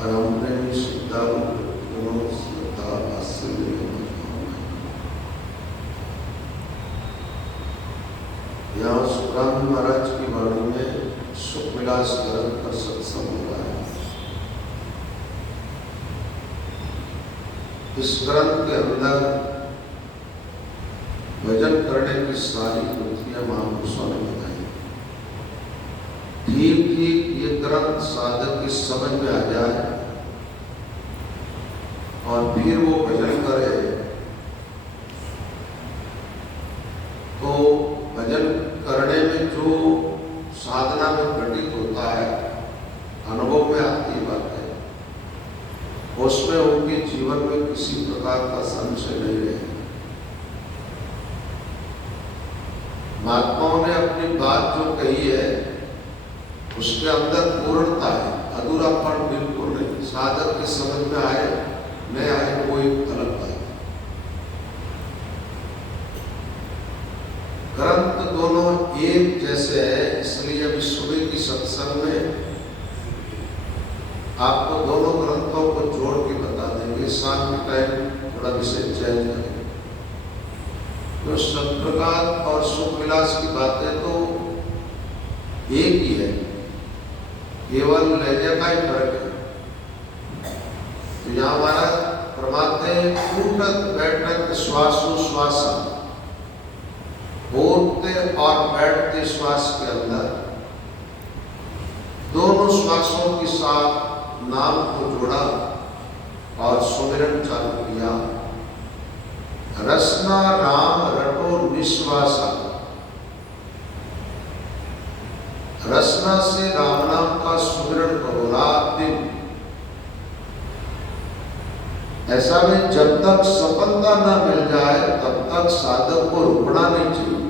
परम श्रद्धालु श्रद्धा वात्सल्य यहाँ सुखराम महाराज की वाणी में सुखविलास ग्रंथ का सत्संग हो रहा है। इस ग्रंथ के अंदर भजन करने की सारी विधियां महापुरुषों ने बताई। ठीक ठीक ये ग्रंथ साधक की समझ में आ जाए और फिर वो भजन करे तो भजन करने में जो साधना में घटित होता है, अनुभव में आती बात है, उसमें उनके जीवन में किसी प्रकार का संशय नहीं रहे। महात्माओं ने अपनी बात जो कही है उसके अंदर पूर्णता है, अधूरापन बिल्कुल नहीं। साधक की समझ में आए न आए कोई अलग बात। ग्रंथ दोनों एक जैसे है, इसलिए अभी सुबह की सत्संग में आपको दोनों ग्रंथों को जोड़ के बता देंगे। शाम के टाइम थोड़ा विषय चेंज करेंगे। तो सत्प्रकाश और सुखविलास की बातें तो एक ही है, केवल लहजे का ही फर्क है। तो यहाँ हमारा परमात्मा उठत बैठत श्वासोश्वास, उठते और बैठते श्वास के अंदर दोनों श्वासों के साथ नाम को जोड़ा और सुमिरन चालू किया। रसना राम रटो निश्वासा, रसना से राम नाम का सुमिरन करो रात दिन। ऐसा में जब तक सफलता न मिल जाए तब तक साधक को रुकना नहीं चाहिए।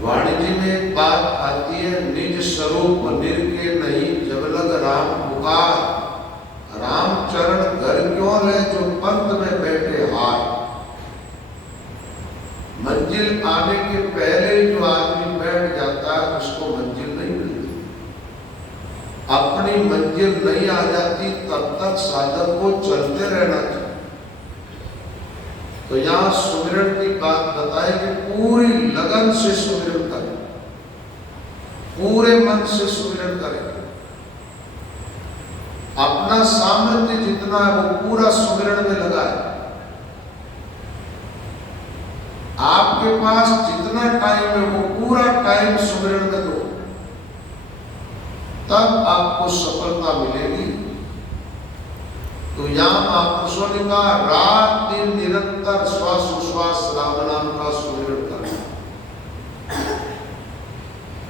वाणी जी में एक बात आती है, निज स्वरूप निर्के नहीं जब लग राम पुकार। राम चरण घर क्यों ले जो पंथ में बैठे हार। मंजिल आने के पहले जो आदमी बैठ जाता है उसको मंजिल नहीं मिलती। अपनी मंजिल नहीं आ जाती तब तक साधक को चलते रहना चाहिए। तो यहाँ सुमिरन की बात बताए कि पूरी लगन से सुमिरन करें, पूरे मन से सुमिरन करें। अपना सामर्थ्य जितना है वो पूरा सुमिरन में लगाए। आपके पास जितना टाइम है वो पूरा टाइम सुमिरन में दो, तब आपको सफलता मिलेगी। तो यहाँ महापुरुषों ने कहा रात दिन निरंतर श्वासोश्वास राम नाम का सुमिरन करना।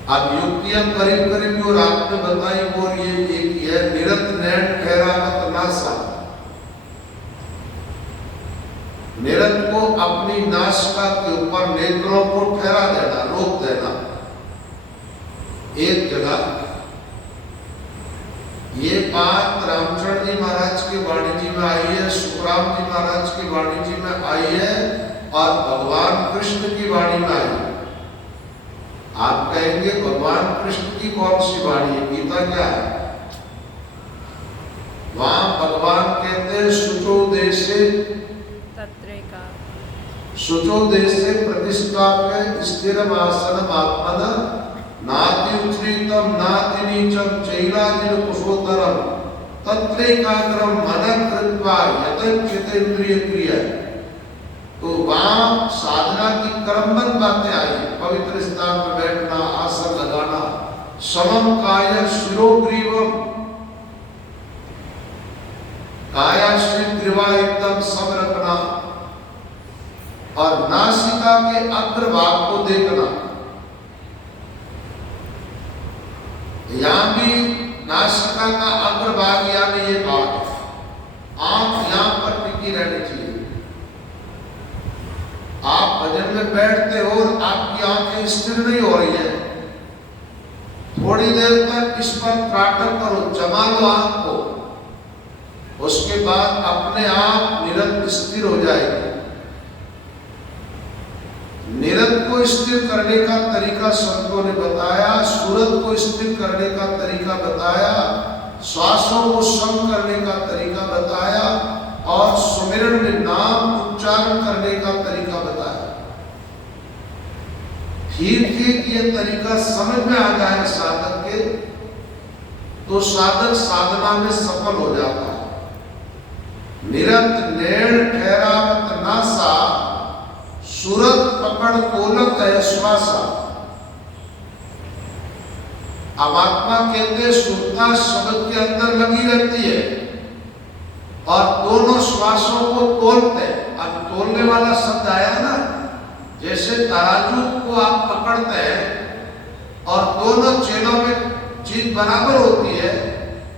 अब युक्तियां करीब करीब जो रात में बताई वो ये एक है, निरत नैन ठहरावत नासा। निरत को अपनी नासिका के ऊपर नेत्रों को ठहरा देना, रोक देना एक जगह। ये बात रामचंद्र जी महाराज की वाणी जी में आई है, सुखराम जी महाराज की वाणी जी में आई है और भगवान कृष्ण की वाणी में आई है। आप कहेंगे भगवान कृष्ण की कौन सी वाणी है, गीता क्या है? वहां भगवान कहते हैं शुचो देशे तत्रेका, शुचो देशे प्रतिष्ठाप्य स्थिरम आसनम आत्मना नाति उच्चतम नाति नीचम चैलाजिन कुशोत्तरम तत्रेकाग्रम मन कृत्वा यतचितेन्द्रिय क्रिया। तो वहां साधना की क्रमबद्ध बातें आई। पवित्र स्थान पर बैठना, आसन लगाना, समम काय शिरोग्रीवम, काया श्री ग्रीवा एकदम सम रखना और नासिका के अग्रभाग को देखना। यहां भी नासिका का अग्रभाग यानी ये भाग, आंख यहां पर टिकी रहनी चाहिए। आप भजन में बैठते हो और आपकी आंखें स्थिर नहीं हो रही है, थोड़ी देर तक इस पर त्राटक करो, जमा लो आंख को, उसके बाद अपने आप निरंतर स्थिर हो जाएगी। निरंतर को स्थिर करने का तरीका संतों ने बताया, सूरत को स्थिर करने का तरीका बताया, श्वासों को सम करने का तरीका बताया और सुमिरन में नाम उच्चारण करने का तरीका बताया। ठीक ये तरीका समझ में आ जाए साधक के, तो साधक साधना में सफल हो जाता है। निरत नेण ठहरावत नासा, सुरत पकड़ कोलक है श्वासा। अब आत्मा कहते सुरता शब्द के अंदर लगी रहती है और दोनों श्वासों को तोलते हैं। अब तोलने वाला शब्द आया ना, जैसे तराजू को आप पकड़ते हैं और दोनों चेलों में चीज बराबर होती है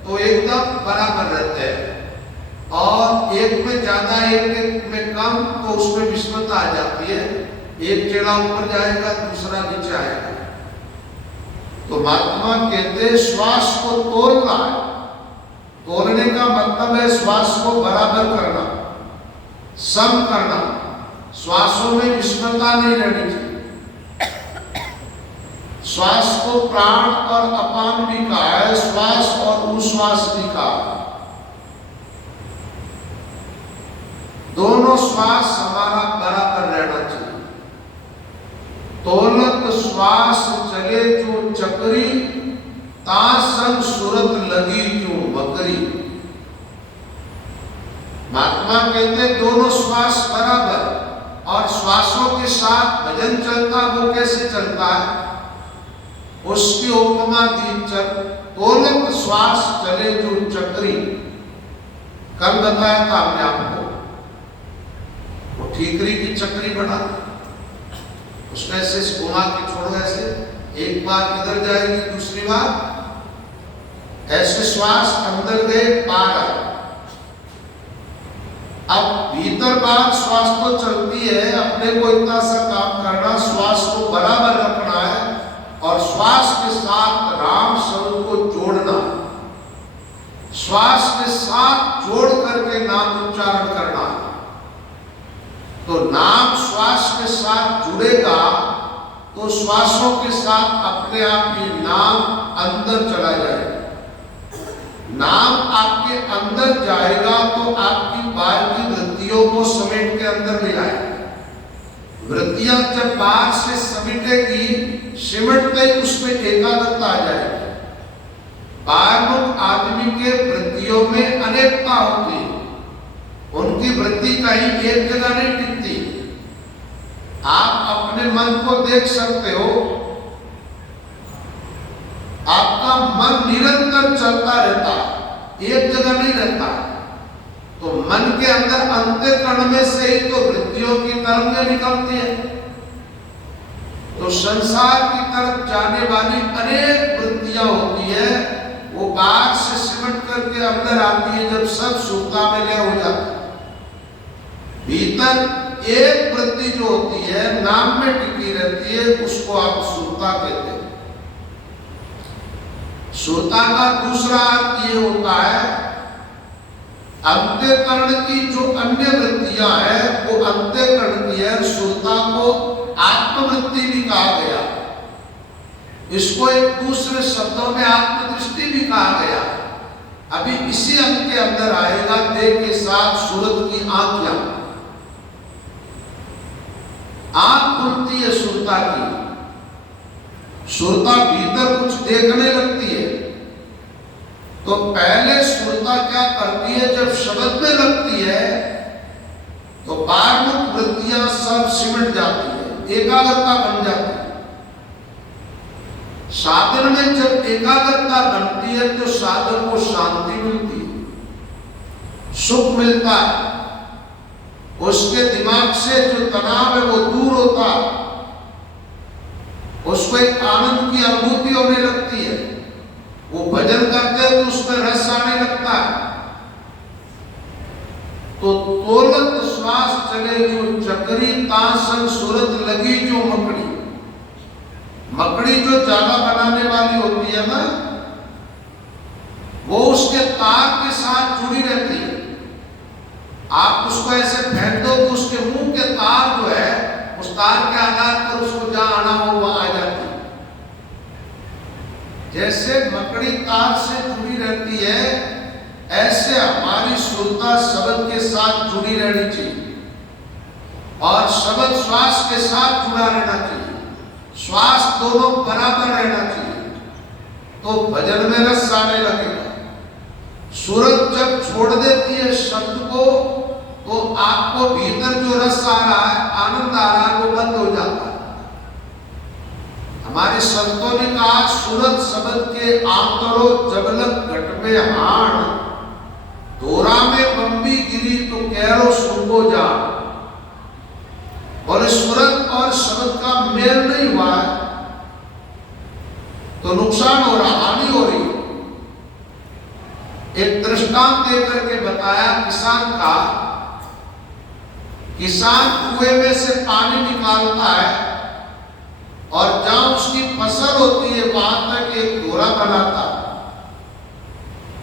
तो एकदम बराबर रहते हैं, और एक में ज्यादा एक में कम तो उसमें विषमता आ जाती है। एक चेला ऊपर जाएगा, दूसरा नीचे आएगा। तो महात्मा कहते श्वास को तोलना है। तोलने का मतलब है श्वास को बराबर करना, सम करना। श्वासों में विषमता नहीं रहनी चाहिए। श्वास को प्राण और अपान भी कहा है, श्वास और उश्वास भी कहा है। दोनों श्वास हमारा बराबर रहना चाहिए। तोलत श्वास चले जो चक्री, तासंग सुरत लगी जो मकरी। महात्मा कहते दोनों श्वास बराबर, और श्वासों के साथ भजन चलता, वो कैसे चलता है उसकी उपमा दी। तोलत श्वास चले जो चक्री, कल बताया था हमने आपको। वो ठीकरी की चक्री बना, उसमें से घुमा के छोड़ो, ऐसे एक बार इधर जाएगी, दूसरी बार ऐसे श्वास अंदर गए, बाहर आए। अब भीतर बाहर श्वास तो चलती है, अपने को इतना सा काम करना, श्वास को बराबर रखना है और श्वास के साथ राम शब्द को जोड़ना। श्वास के साथ जोड़ करके नाम उच्चारण करना। तो नाम श्वास के साथ जुड़ेगा तो श्वासों के साथ अपने आप ही नाम अंदर चला जाएगा। नाम आपके अंदर जाएगा तो आपकी बाहर की वृत्तियों को समेट के अंदर ले आएगा। वृत्तियां जब बाहर से समेटेगी, सिमटते ही उसमें एकाग्रता आ जाएगी। बाहर आदमी के वृत्तियों में अनेकता होती है, उनकी वृत्ति कहीं एक जगह नहीं टिकती। आप अपने मन को देख सकते हो, आपका मन निरंतर चलता रहता, एक जगह नहीं रहता। तो मन के अंदर अंतःकरण में से ही तो वृत्तियों की तरंगें निकलती है। तो संसार की तरफ जाने वाली अनेक वृत्तियां होती है, वो बाहर से सिमट करके अंदर आती है जब सब सुरता में लय हो जाता है। भीतर एक वृत्ति जो होती है नाम में टिकी रहती है, उसको आप सुरता कहते हैं। सुरता का दूसरा अर्थ ये होता है, अंतःकरण की जो अन्य वृत्तियां हैं वो अंतःकरण की है। सुरता को आत्मवृत्ति भी कहा गया, इसको एक दूसरे शब्दों में आत्मदृष्टि भी कहा गया। अभी इसी अंक के अंदर आएगा देह के साथ सूरत की आंखियां। आंख खुलती है सुरता की, सुरता भीतर कुछ देखने लगती है। तो पहले सुरता क्या करती है, जब शब्द में लगती है तो बाहर वृत्तियां सब सिमट जाती है, एकाग्रता बन जाती है। साधन में जब एकाग्रता बनती है तो साधन को शांति मिलती है, सुख मिलता है। उसके दिमाग से जो तनाव है वो दूर होता है, उसको एक आनंद की अनुभूति होने लगती है। वो भजन करते हैं तो उसमें रस आने लगता है। तो तोलत श्वास चले जो चक्री, तासन सूरत लगी जो मकड़ी। मकड़ी जो जाला बनाने वाली होती है ना, वो उसके तार के साथ जुड़ी रहती है। आप उसको ऐसे फेंक दो तो उसके मुंह के तार जो है, उस तार के आधार पर उसको जहां आना हो वहां आ जाती है। जैसे मकड़ी तार से जुड़ी रहती है, ऐसे हमारी सुरता शब्द के साथ जुड़ी रहनी चाहिए और शब्द श्वास के साथ जुड़ा रहना चाहिए। श्वास दोनों बराबर रहना चाहिए, तो भजन में रस आने लगेगा। सूरत जब छोड़ देती है शब्द को, तो आपको भीतर जो रस आ रहा है, आनंद आ रहा है, वो बंद हो जाता है। हमारे संतों ने कहा, सूरत शब्द के आंतरो जबलक घट में हाण, धोरा में बम्बी गिरी तो कैरो सुनबो जा। और सूरत और शब्द का मेल नहीं हुआ है तो नुकसान हो रहा, हानि हो रही। एक दृष्टांत देकर के बताया किसान का। किसान कुएं में से पानी निकालता है और जहां उसकी फसल होती है वहां तक एक डोरा बनाता है,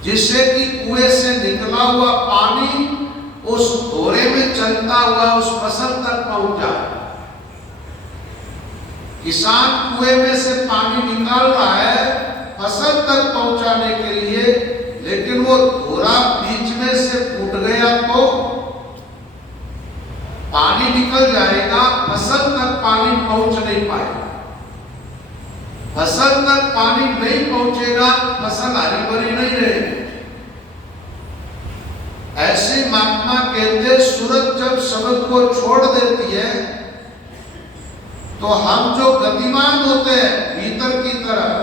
जिससे कि कुएं से निकला हुआ पानी उस डोरे में चलता हुआ उस फसल तक पहुंच जाए। किसान कुएं में से पानी निकाल रहा है फसल तक पहुंचाने के लिए, लेकिन वो डोरा बीच में से फूट गया तो पानी निकल जाएगा, फसल तक पानी पहुंच नहीं पाएगा। फसल तक पानी नहीं पहुंचेगा, फसल हरी भरी नहीं रहेगी। ऐसे महात्मा कहते, सूरत जब शब्द को छोड़ देती है तो हम जो गतिमान होते हैं भीतर की तरफ,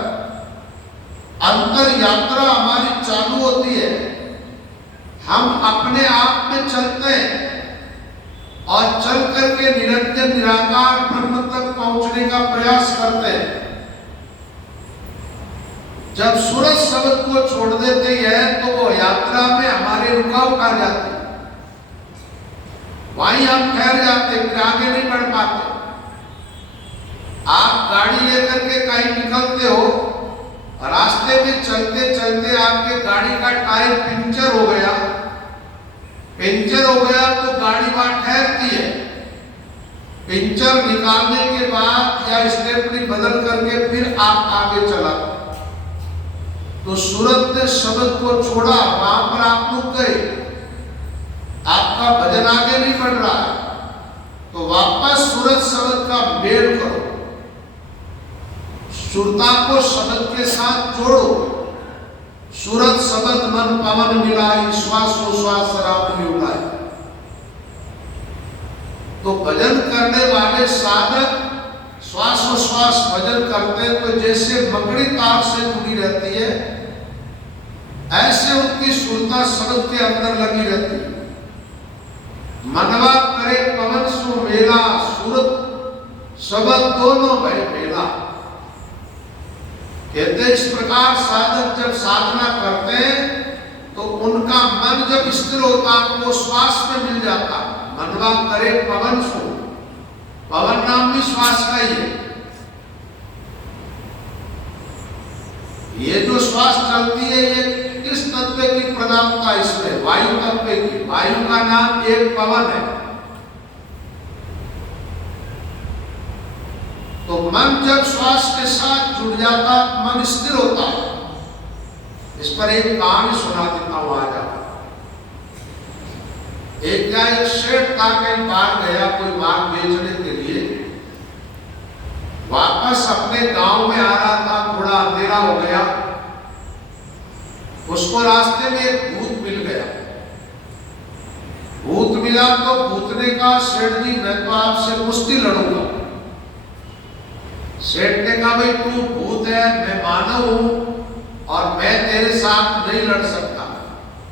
अंतर यात्रा हमारी चालू होती है। हम अपने आप में चलते हैं और चल करके निरंजन निराकार ब्रह्म तक पहुंचने का प्रयास करते हैं। जब सूरज शब्द को छोड़ देते हैं तो वो यात्रा में हमारे रुकावट आ जाती है, वहीं हम ठहर जाते, फिर आगे नहीं बढ़ पाते। आप गाड़ी लेकर के कहीं निकलते हो, रास्ते में चलते चलते आपके गाड़ी का टायर पंचर हो गया, तो गाड़ी वहां ठहरती है। पंचर निकालने के बाद या स्टेपनी बदल करके फिर आप आगे चला। तो सूरत ने शब्द को छोड़ा, वहां पर आप रुक गए, आपका भजन आगे नहीं बढ़ रहा है, तो वापस सूरत शब्द का मेल करो, सुरता को शब्द के साथ जोड़ो। सूरत शब्द मन पवन मिलाई, श्वासो श्वास राम में उड़ाए। तो भजन करने वाले साधक श्वासोश्वास भजन करते हैं, तो जैसे मकड़ी तार से जुड़ी रहती है, ऐसे उनकी सुरता शब्द के अंदर लगी रहती है। मनवा करे पवन सु मेला, सूरत शब्द दोनों भय मेला। कहते इस प्रकार साधक जब साधना करते हैं तो उनका मन जब स्थिर होता है वो श्वास में मिल जाता। मनवा करे पवन सु, पवन नाम भी श्वास का ही है। ये जो श्वास चलती है ये किस तत्व की प्रधानता इसमें? वायु तत्व की। वायु का नाम एक पवन है। तो मन जब श्वास के साथ जुड़ जाता, मन स्थिर होता है। इस पर एक कहानी सुना देता हूं आज आप। एक शेठ था, कहीं बाहर गया कोई माल बेचने के लिए, वापस अपने गांव में आ रहा था, थोड़ा अंधेरा हो गया। उसको रास्ते में एक भूत मिल गया। भूत मिला तो भूत ने कहा, सेठ जी मैं तो आपसे कुश्ती लड़ूंगा। सेठ ने कहा, भाई तू भूत है, मैं मानव हूं और मैं तेरे साथ नहीं लड़ सकता।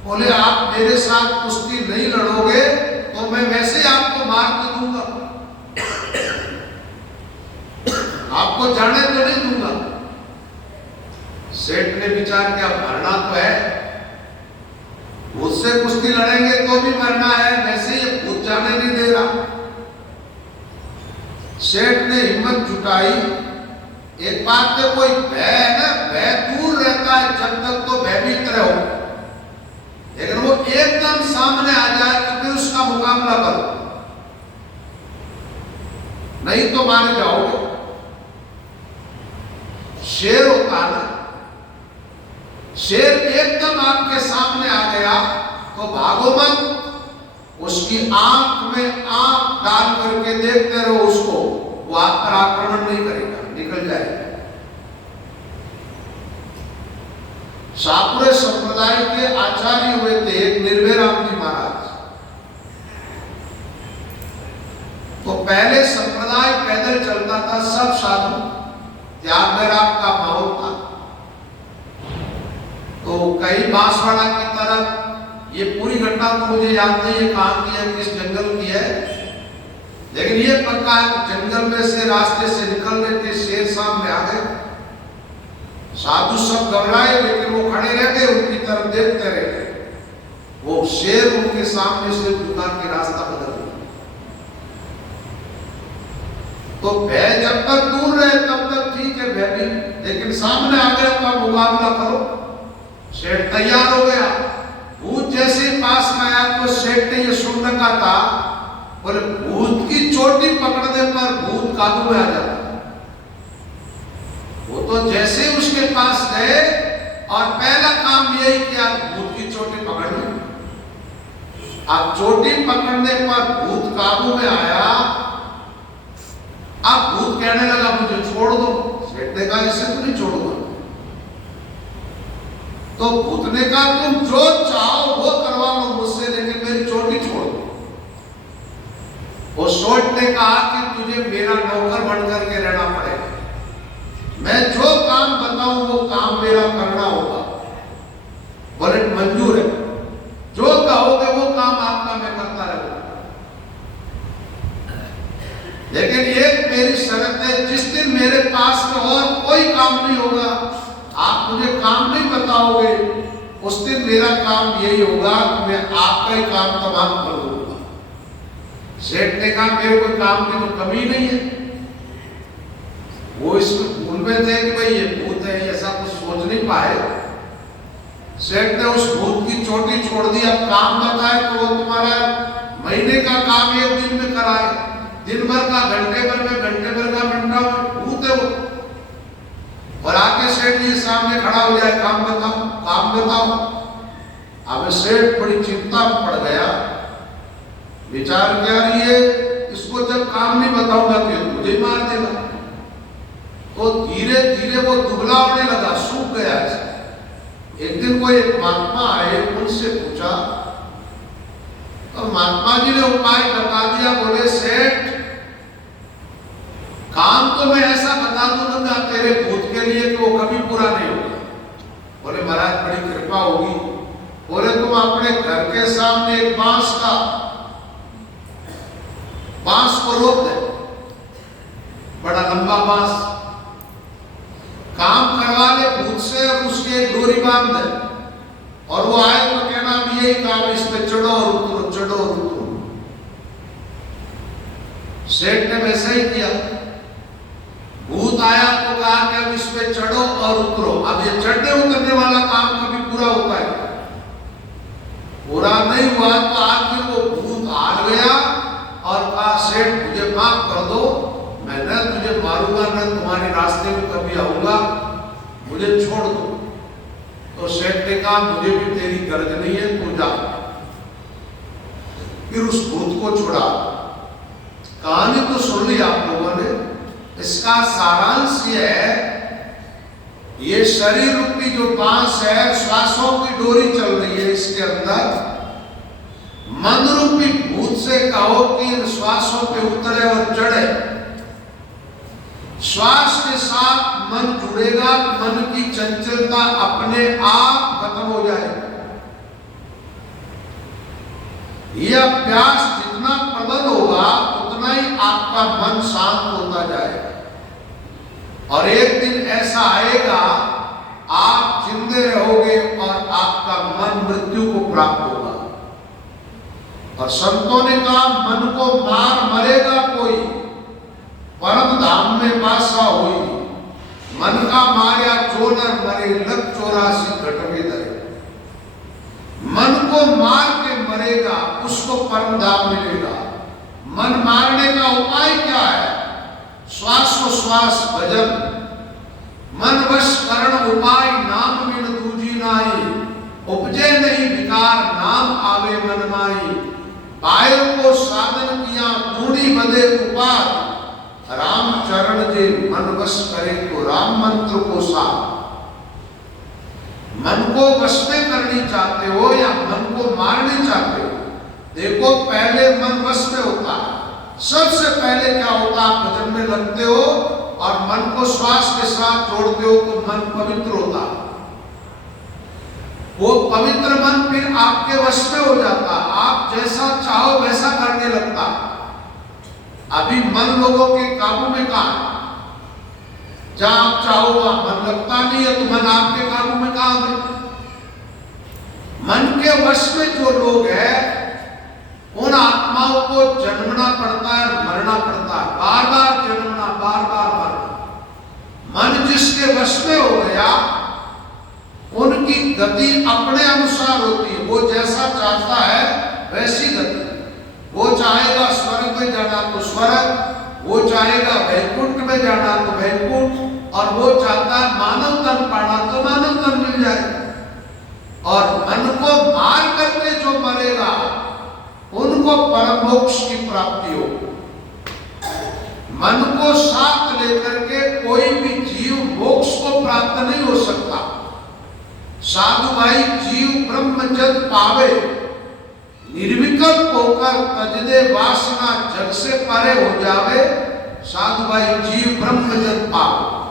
बोले आप मेरे साथ कुश्ती नहीं लड़ोगे तो मैं वैसे ही आपको मार तो दूंगा, आपको जाने तो नहीं दूंगा। सेठ ने विचार किया, मरना तो है, उससे कुश्ती लड़ेंगे तो भी मरना है, वैसे ही भूत जाने नहीं दे रहा। सेठ ने हिम्मत जुटाई। एक बात तो कोई भय है ना, भय दूर रहता है जब तक तो भयभीत रहो, लेकिन वो एकदम सामने आ जाए तो फिर उसका मुकाबला करो, नहीं तो मारे जाओगे। शेर होता है ना, शेर एकदम आपके सामने आ गया तो भागो मत, उसकी आंख में आंख डाल करके देखते रहो उसको, वो आप पर आक्रमण नहीं करेगा, निकल जाएगा। शाहपुरे संप्रदाय के आचार्य हुए थे एक निर्भय राम जी महाराज। तो पहले संप्रदाय पैदल चलता था, सब साधु, त्याग में राम का माहौल था। तो कई बांसवाड़ा की तरफ, ये पूरी घटना तो मुझे याद नहीं है कहां की है, किस जंगल की है, लेकिन ये पक्का है जंगल में से रास्ते से निकल रहे थे, शेर सामने आ गए। साधु सब घबराए, लेकिन वो खड़े रह गए, उनकी तरफ देखते रह गए। वो शेर उनके सामने से झुका के रास्ता बदल गया। तो भय जब तक दूर रहे तब तक ठीक है भय भी, लेकिन सामने आ गए तो मुकाबला करो। शेर तैयार हो गया, भूत जैसे पास में आया तो शेर ने ये सुन रखा था, बोले भूत की चोटी पकड़ने पर भूत काबू में आ जाता। वो तो जैसे उसके पास गए और पहला काम यही किया, भूत की चोटी पकड़ ली। अब चोटी पकड़ने पर भूत काबू में आया। अब भूत कहने लगा मुझे छोड़ दो। सेठ ने कहा इसे तो नहीं छोड़ूंगा। तो भूत ने कहा तुम जो चाहो वो करवा लो मुझसे, लेकिन मेरी चोटी छोड़ दो। वो सोट ने कहा कि तुझे मेरा नौकर बनकर के रहना पड़ेगा, मैं जो काम बताऊं वो काम मेरा करना होगा। बोले मंजूर है, जो कहोगे वो काम आपका मैं करता रहूंगा, लेकिन एक मेरी शर्त है, जिस दिन मेरे पास में और कोई काम नहीं होगा, आप मुझे काम नहीं बताओगे, उस दिन मेरा काम यही होगा कि मैं आपका ही काम तमाम कर दूंगा। सेठ ने कहा मेरे कोई काम की तो कमी नहीं है। वो इसमें भूल में थे कि भाई ये भूत है, ऐसा कुछ सोच नहीं पाए। सेठ ने उस भूत की चोटी छोड़ दी। अब काम बताए तो वो तुम्हारा महीने का काम एक दिन में कराए, दिन भर का घंटे भर में, घंटे भर का घंटा में, भूत है वो। और आके सेठ जी सामने खड़ा हो जाए, काम बताओ, काम बताओ। अब सेठ बड़ी चिंता में पड़ गया, विचार क्या रही है, इसको जब काम नहीं बताऊंगा तो मुझे मार देगा। तो धीरे धीरे वो दुबला होने लगा, सूख गया। एक दिन कोई एक महात्मा आए, उनसे पूछा, और महात्मा जी ने उपाय बता दिया। बोले सेठ काम तो मैं ऐसा बता दूंगा तेरे भूत के लिए कि वो कभी पूरा नहीं होगा। बोले महाराज बड़ी कृपा होगी। बोले तुम अपने घर के सामने एक बांस को रोक दे, बड़ा लंबा बांस, काम करवा ले भूत से और उसके एक डोरी बांध दे, और वो आए तो कहना अब यही काम, इस पे चढ़ो और उतरो, चढ़ो और उतरो। सेठ ने वैसा ही किया। भूत आया तो कहा कि अब इस पे चढ़ो और उतरो। अब ये चढ़ने उतरने वाला काम कभी पूरा होता है? पूरा नहीं हुआ। तो आखिर वो भूत हार गया और कहा सेठ मुझे माफ कर दो, मैं न तुझे मारूंगा न तुम्हारे रास्ते में कभी आऊंगा, मुझे छोड़ दो। तो सेठ ने कहा मुझे भी तेरी गरज नहीं है, तू जा। फिर उस भूत को छोड़ा। कहानी तो सुन ली आप लोगों ने। इसका सारांश ये है, ये शरीर रूपी जो बांस है, श्वासों की डोरी चल रही है इसके अंदर। मन रूपी भूत से कहो कि इन श्वासों पे उतरे और चढ़े। श्वास के साथ मन जुड़ेगा, मन की चंचलता अपने आप खत्म हो जाएगी। यह अभ्यास जितना प्रबल होगा उतना ही आपका मन शांत होता जाएगा, और एक दिन ऐसा आएगा आप जिंदे रहोगे और आपका मन मृत्यु को प्राप्त होगा। और संतों ने कहा मन को मार मरेगा कोई, परम धाम में वासा हुई। मन का माया चोर मरे, लग 84 घटवे धरे। मन को मार के मरेगा, उसको परम धाम मिलेगा। मन मारने का उपाय क्या है? श्वासोश्वास भजन। मन वश करण उपाय, नाम बिन दूजी ना नाम आवे मन माई, पायल को साधन किया मूढ़ी बदे उपाय, राम चरण जे मन वश करे तो राम मंत्र को साथ। मन को वश में करनी चाहते हो या मन को मारनी चाहते हो, देखो पहले मन वश में होता है। सबसे पहले क्या होता है, आप भजन में लगते हो और मन को श्वास के साथ जोड़ते हो तो मन पवित्र होता है। वो पवित्र मन फिर आपके वश में हो जाता, आप जैसा चाहो वैसा करने लगता। अभी मन लोगों के काबू में कहां है? जहां आप चाहो वहां मन लगता नहीं है, तो मन आपके काबू में कहां है? मन के वश में जो लोग हैं उन आत्माओं को जन्मना पड़ता है, मरना पड़ता है, बार बार जन्मना, बार बार मरना। मन जिसके वश में हो गया उनकी गति अपने अनुसार होती है, वो जैसा चाहता है वैसी गति। वो चाहेगा स्वर्ग में जाना तो स्वर्ग, वो चाहेगा वैकुंठ में जाना तो वैकुंठ, और वो चाहता है मानव तन पाना तो मानव तन मिल जाए। और मन को मार करके जो मरेगा उनको परम मोक्ष की प्राप्ति हो। मन को साथ लेकर के कोई भी जीव मोक्ष को प्राप्त नहीं हो सकता। साधु भाई, जीव ब्रह्म जग पावे, निर्विकल्प होकर तजदे वासना जग से परे हो जावे। साधु भाई, जीव ब्रह्म जग पावे।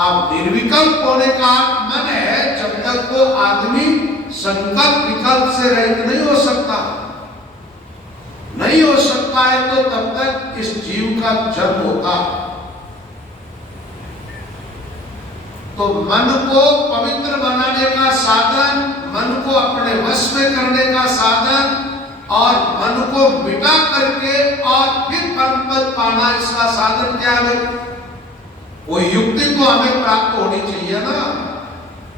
अब निर्विकल्प होने का मन है, जब तक वो आदमी संकल्प विकल्प से रहित नहीं हो सकता, नहीं हो सकता है, तो तब तक इस जीव का जन्म होता है। तो मन को पवित्र बनाने का साधन, मन को अपने वश में करने का साधन, और मन को मिटा करके और फिर परम पद पाना, इसका साधन क्या है? वो युक्ति तो हमें प्राप्त होनी चाहिए ना।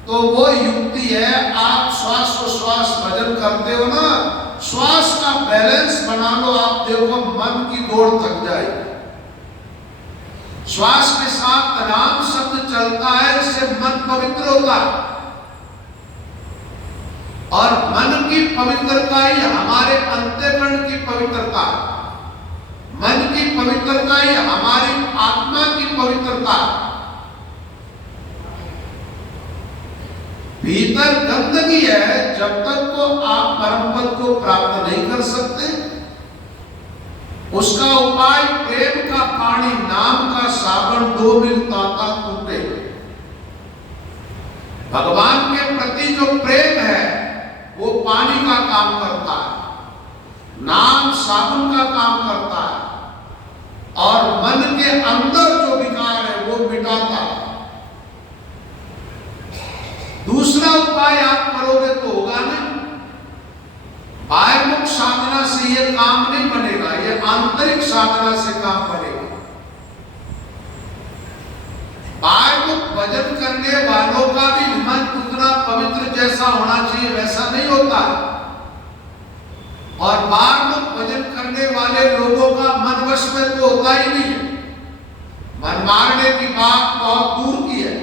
तो वो युक्ति है, आप श्वास को श्वास भजन करते हो ना, श्वास का बैलेंस बना लो। आप देखो मन की दौड़ थक जाएगी। श्वास के साथ राम शब्द चलता है, इससे मन पवित्र होता है। और मन की पवित्रता ही हमारे अंतःकरण की पवित्रता है। मन की पवित्रता ही हमारी आत्मा की पवित्रता है। भीतर गंदगी है, जब तक तो आप परम पद को प्राप्त नहीं कर सकते। उसका उपाय प्रेम का पानी, नाम का साबन, दो मिल ताता टूटे। भगवान के प्रति जो प्रेम है वो पानी का काम करता है, नाम साबुन का काम करता है, और मन के अंदर जो विकार है वो मिटाता है। दूसरा उपाय आप करोगे तो होगा नहीं। बाह्यमुख साधना से ये काम नहीं बनेगा, ये आंतरिक साधना से काम बनेगा। बाह्यमुख भजन करने वालों का भी मन उतना पवित्र जैसा होना चाहिए वैसा नहीं होता, और बाह्यमुख भजन करने वाले लोगों का मन वश में तो होता ही नहीं है। मन मारने की बात बहुत दूर की है,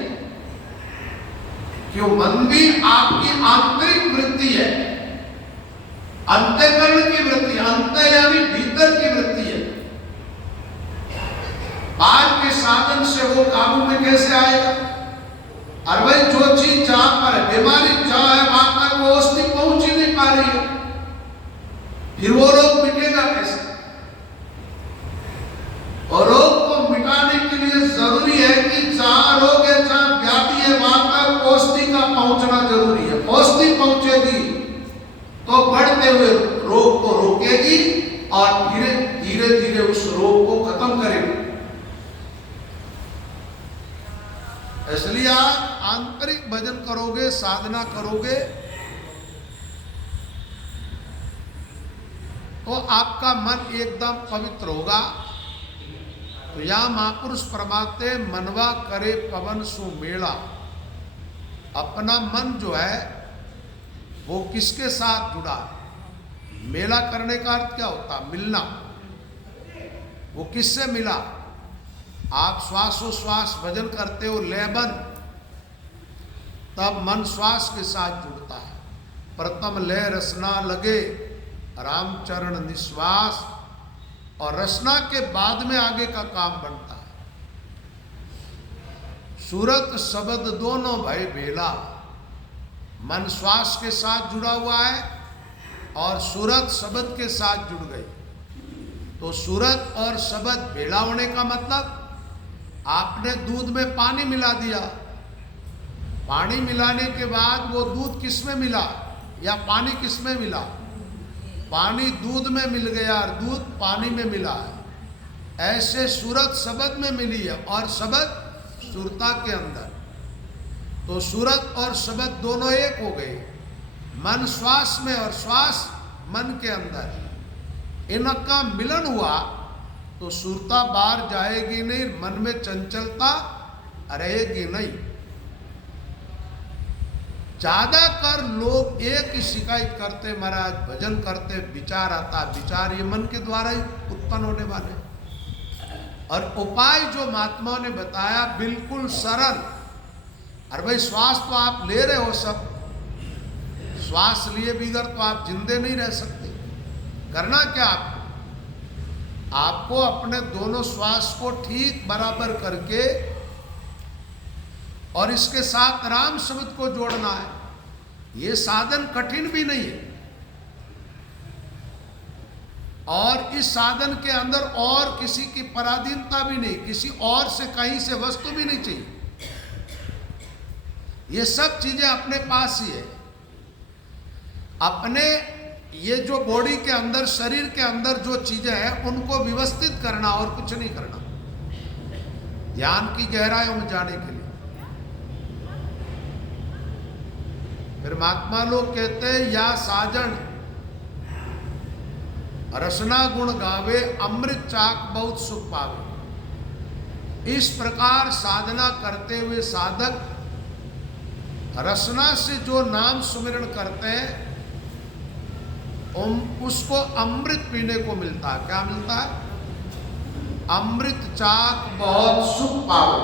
क्यों? मन भी आपकी आंतरिक वृत्ति है, अंतःकरण की वृत्ति, अंत यानी भीतर की वृत्ति है। बाहर के साधन से वो काबू में कैसे आएगा? और भाई जो चीज जहां पर है, बीमारी जहां है वहां तक वो औषधि पहुंच ही नहीं पा रही है, फिर वो रोग मिटेगा कैसे? और रोग को मिटाने के लिए जरूरी है कि जहां रोग है, जहां व्याधि है, वहां तक औषधि का पहुंचना जरूरी है। औषधि पहुंचेगी तो बढ़ते हुए रोग को रोकेगी और धीरे धीरे धीरे उस रोग को खत्म करेगी। इसलिए आप आंतरिक भजन करोगे, साधना करोगे, तो आपका मन एकदम पवित्र होगा। तो यहां महापुरुष फरमाते, मनवा करे पवन सु मेला। अपना मन जो है वो किसके साथ जुड़ा है? मेला करने का अर्थ क्या होता? मिलना। वो किससे मिला? आप श्वासोश्वास भजन करते हो, लयबंद, तब मन श्वास के साथ जुड़ता है। प्रथम लय रसना लगे, रामचरण निश्वास, और रसना के बाद में आगे का काम बनता है। सूरत शब्द दोनों भय बेला, मन श्वास के साथ जुड़ा हुआ है और सूरत शब्द के साथ जुड़ गई। तो सूरत और शब्द बेला होने का मतलब, आपने दूध में पानी मिला दिया, पानी मिलाने के बाद वो दूध किस में मिला या पानी किस में मिला? पानी दूध में मिल गया और दूध पानी में मिला है। ऐसे सूरत शब्द में मिली है और शब्द सुरता के अंदर। तो सूरत और शब्द दोनों एक हो गए, मन श्वास में और श्वास मन के अंदर। इनका मिलन हुआ तो सुरता बाहर जाएगी नहीं, मन में चंचलता रहेगी नहीं। ज्यादातर लोग एक ही शिकायत करते, महाराज भजन करते विचार आता, विचार ये मन के द्वारा ही उत्पन्न होने वाले। और उपाय जो महात्माओं ने बताया बिल्कुल सरल। अरे भाई श्वास तो आप ले रहे हो, सब श्वास लिए बिगर तो आप जिंदे नहीं रह सकते। करना क्या आपको अपने दोनों श्वास को ठीक बराबर करके और इसके साथ राम शब्द को जोड़ना है। ये साधन कठिन भी नहीं है और इस साधन के अंदर और किसी की पराधीनता भी नहीं, किसी और से कहीं से वस्तु भी नहीं चाहिए। ये सब चीजें अपने पास ही है। अपने ये जो बॉडी के अंदर, शरीर के अंदर जो चीजें हैं उनको व्यवस्थित करना और कुछ नहीं करना, ध्यान की गहराइयों में जाने के लिए। फिर महात्मा लोग कहते हैं, या साजन रसना गुण गावे, अमृत चाक बहुत सुख पावे। इस प्रकार साधना करते हुए साधक रसना से जो नाम सुमिरन करते हैं उसको अमृत पीने को मिलता है। क्या मिलता है? अमृत चाक बहुत सुख पावे।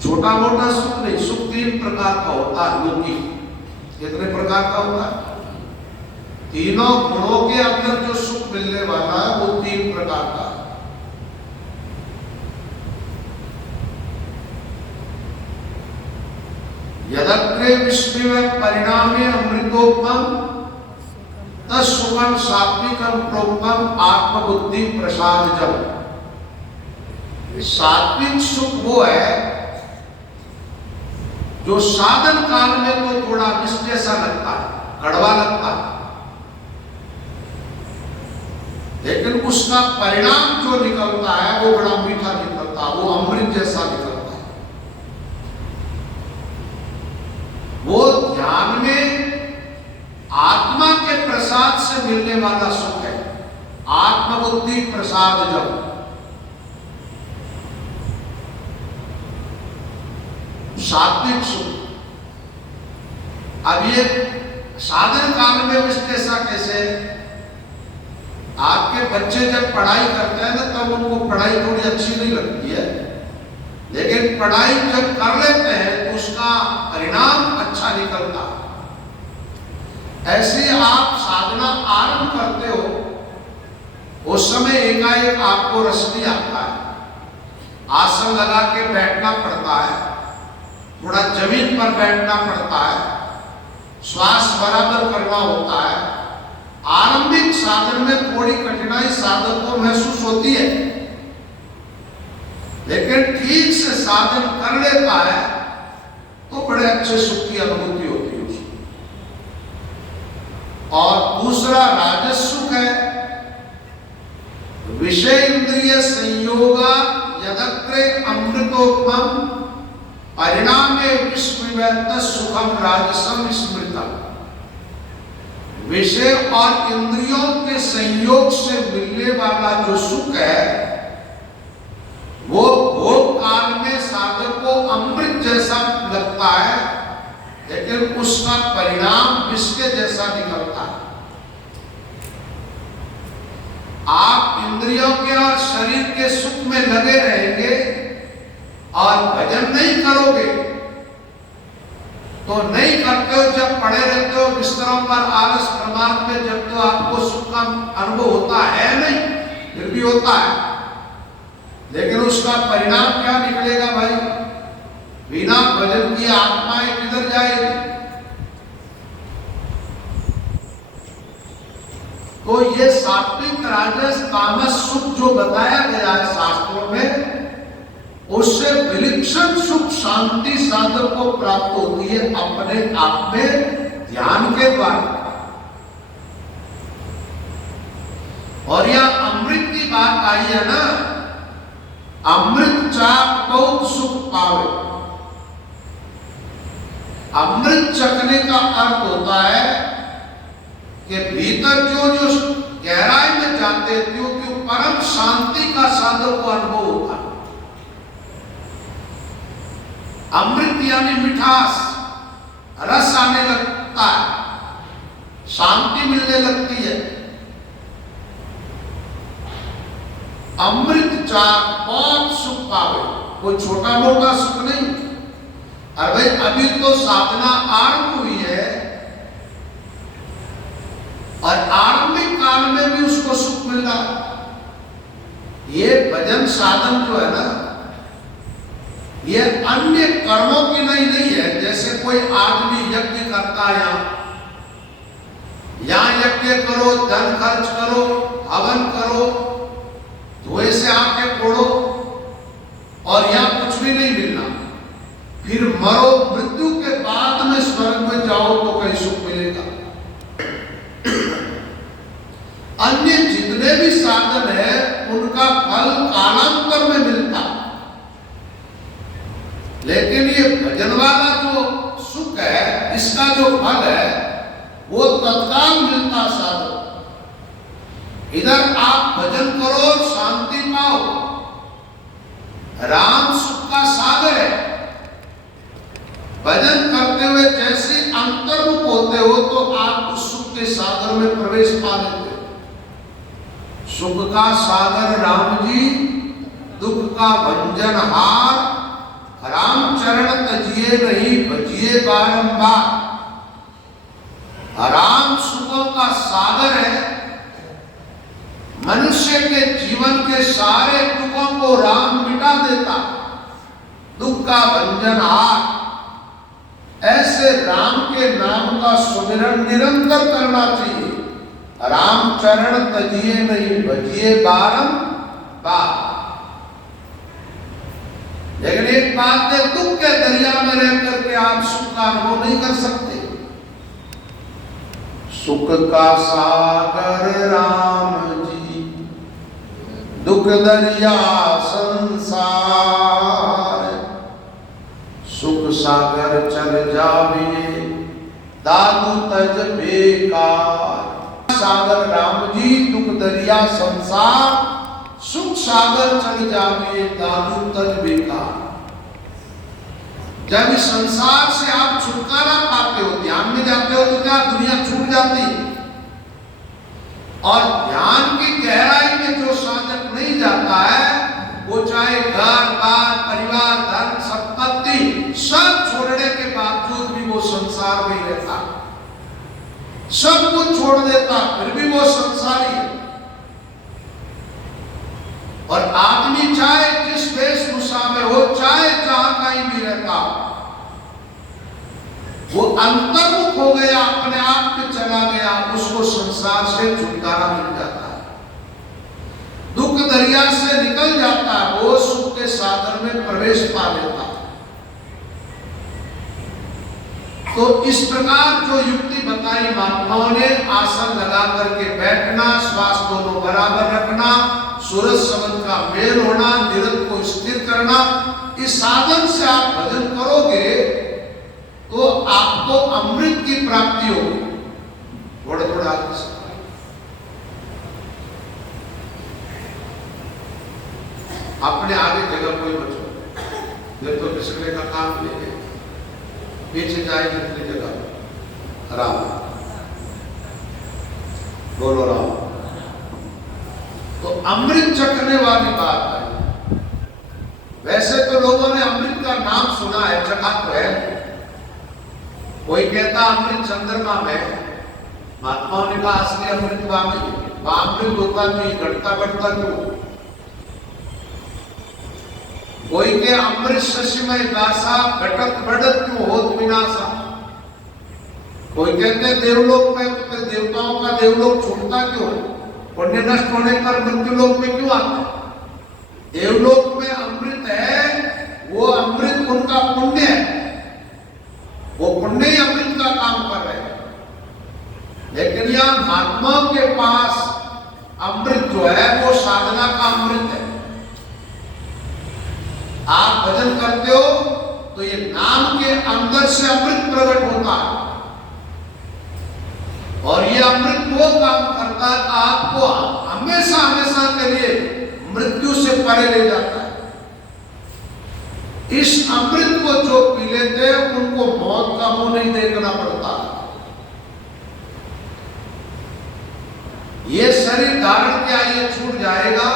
छोटा मोटा सुख नहीं, सुख 3 प्रकार का होता है। लौकिक कितने प्रकार का होता है? तीनों गुणों के अंदर जो सुख मिलने वाला है वो 3 प्रकार का है। यदग्रे विष्णु परिणामे अमृतोपम तत्सुखम सात्विकम प्रोक्तम आत्मबुद्धि प्रसादजम। सात्विक सुख वो है जो साधन काल में तो थोड़ा विष जैसा लगता है, कड़वा लगता है, लेकिन उसका परिणाम जो निकलता है वो बड़ा मीठा निकलता है, वो अमृत जैसा निकलता है। वो ध्यान में आत्मा के प्रसाद से मिलने वाला सुख है, आत्मबुद्धि प्रसाद। जब सात्विक सुख, अब ये साधन काल में विष जैसा कैसे? आपके बच्चे जब पढ़ाई करते हैं ना तब उनको पढ़ाई थोड़ी अच्छी नहीं लगती है, लेकिन पढ़ाई जब कर लेते हैं तो उसका परिणाम अच्छा निकलता है। ऐसे आप साधना आरंभ करते हो, उस समय एकाएक आपको रस नहीं आता है, आसन लगा के बैठना पड़ता है, थोड़ा जमीन पर बैठना पड़ता है, श्वास बराबर करना होता है। आरंभिक साधन में थोड़ी कठिनाई साधक को महसूस होती है, लेकिन ठीक से साधन कर लेता है तो बड़े अच्छे सुख की अनुभूति होती है उसको। और दूसरा राजस सुख है, विषय इंद्रिय संयोगा यदग्रे अमृतोपम परिणामे विस्मृत सुखम राजसम स्मृतम। विषय और इंद्रियों के संयोग से मिलने वाला जो सुख है वो भोग काल में साधक को अमृत जैसा लगता है, लेकिन उसका परिणाम विष के जैसा निकलता है। आप इंद्रियों के और शरीर के सुख में लगे रहेंगे और भजन नहीं करोगे तो नहीं करते हो, जब पड़े रहते हो बिस्तरों पर आलस प्रमाद में, जब तो आपको सुख का अनुभव होता है नहीं, फिर भी होता है, लेकिन उसका परिणाम क्या निकलेगा भाई? बिना भजन की आत्माएं किधर जाएगी? तो ये सात्विक राजस तामस सुख जो बताया गया है शास्त्रों में, उससे विलक्षण सुख शांति साधक को प्राप्त होती है अपने आप में ध्यान के द्वारा। और यह अमृत की बात आई है ना, अमृत चाक बहुत सुख पावे। अमृत चखने का अर्थ होता है कि भीतर जो जो गहराई में जाते त्यों त्यों परम शांति का साधक को अनुभव होता है। अमृत यानी मिठास, रस आने लगता है, शांति मिलने लगती है। अमृत चाक बहुत सुख पावे, कोई छोटा मोटा सुख नहीं। अरे भाई अभी तो साधना आरंभ हुई है और आरंभिक काल में भी उसको सुख मिल रहा है। ये भजन साधन जो है ना, ये अन्य कर्मों की नहीं है। जैसे कोई आदमी यज्ञ करता है, यहां यज्ञ करो, धन खर्च करो, हवन करो, धुएं से आंखें फोड़ो और यहां कुछ भी नहीं मिलना, फिर मरो, मृत्यु के बाद में स्वर्ग में जाओ तो कहीं सुख मिलेगा। अन्य जितने भी साधन है उनका फल कालांतर में मिलता, लेकिन ये भजन वाला जो सुख है, इसका जो फल है वो तत्काल मिलता साधन। इधर आप भजन करो, शांति पाओ, राम सुख का सागर है। भजन करते हुए जैसे अंतर्मुख होते हो तो आप उस सुख के सागर में प्रवेश पा लेते हो। सुख का सागर राम जी, दुख का भंजन हार, राम चरण तजिए नहीं भजिए बारंबार। राम सुखों का सागर है। मनुष्य के जीवन के सारे दुखों को राम मिटा देता, दुख का भंजन हार। ऐसे राम के नाम का सुमिरन निरंतर करना चाहिए। राम चरण तजिए नहीं भजिए बारंबार। लेकिन एक बात है, दुख के दरिया में रह करके आप सुख का अनुभव नहीं कर सकते। सुख का सागर राम जी, दुख दरिया संसार। सुख सागर चल जावे दादू तज बेकार। सागर राम जी, दुख दरिया संसार। सुख सागर चल जावे दादू तज बेकार। जब इस संसार से आप छुटकारा पाते हो, ध्यान में जाते हो, तो क्या दुनिया छूट जाती है। और ध्यान की गहराई में जो साधक नहीं जाता है, वो चाहे घर बार परिवार धन संपत्ति सब छोड़ने के बावजूद भी वो संसार में ही रहता, सब कुछ छोड़ देता, फिर भी वो संसारी है। और आदमी चाहे जिस वेशभूषा में हो, चाहे जहां कहीं भी रहता, वो अंतर्मुख हो गया, अपने आप में चला गया, उसको संसार से छुटकारा मिल जाता है, दुख दरिया से निकल जाता है, वो सुख के सागर में प्रवेश पा लेता है। तो इस प्रकार जो युक्ति बताई महात्माओं ने, आसन लगा करके बैठना, श्वास दोनों बराबर रखना, सूरज समझ का मेल होना, निरंतर को स्थिर करना, इस साधन से आप भजन करोगे तो आपको अमृत की प्राप्ति होगी। थोड़ा थोड़ा आगे अपने आगे जगह कोई बचो, जब तो पिछले का काम लेंगे, पीछे जाए जितनी जगह राम बोलो राम। तो अमृत चखने वाली बात है। वैसे तो लोगों ने अमृत का नाम सुना है, चखा तो है, कोई कहता अमृत चंद्रमा में, महात्माओं ने कहा असली अमृत वहां अमृत होता नहीं, घटता बढ़ता क्यों? कोई के अमृत शशिमय दासा घटत बढ़त क्यों होत विनाशा। कोई कहते हैं देवलोक में, तो फिर देवताओं का देवलोक छूटता क्यों है? पुण्य नष्ट होने पर मृत्युलोक में क्यों आता है? देवलोक में अमृत है, वो अमृत उनका पुण्य है, वो पुण्य ही अमृत का काम कर रहे हैं। लेकिन यहां महात्माओं के पास अमृत जो है वो साधना का अमृत है। आप भजन करते हो तो ये नाम के अंदर से अमृत प्रकट होता है, और ये अमृत वो काम करता है, आपको हमेशा हमेशा के लिए मृत्यु से परे ले जाता है। इस अमृत को जो पी लेते हैं उनको मौत का मुंह नहीं देखना पड़ता। ये शरीर धारण क्या ये छूट जाएगा,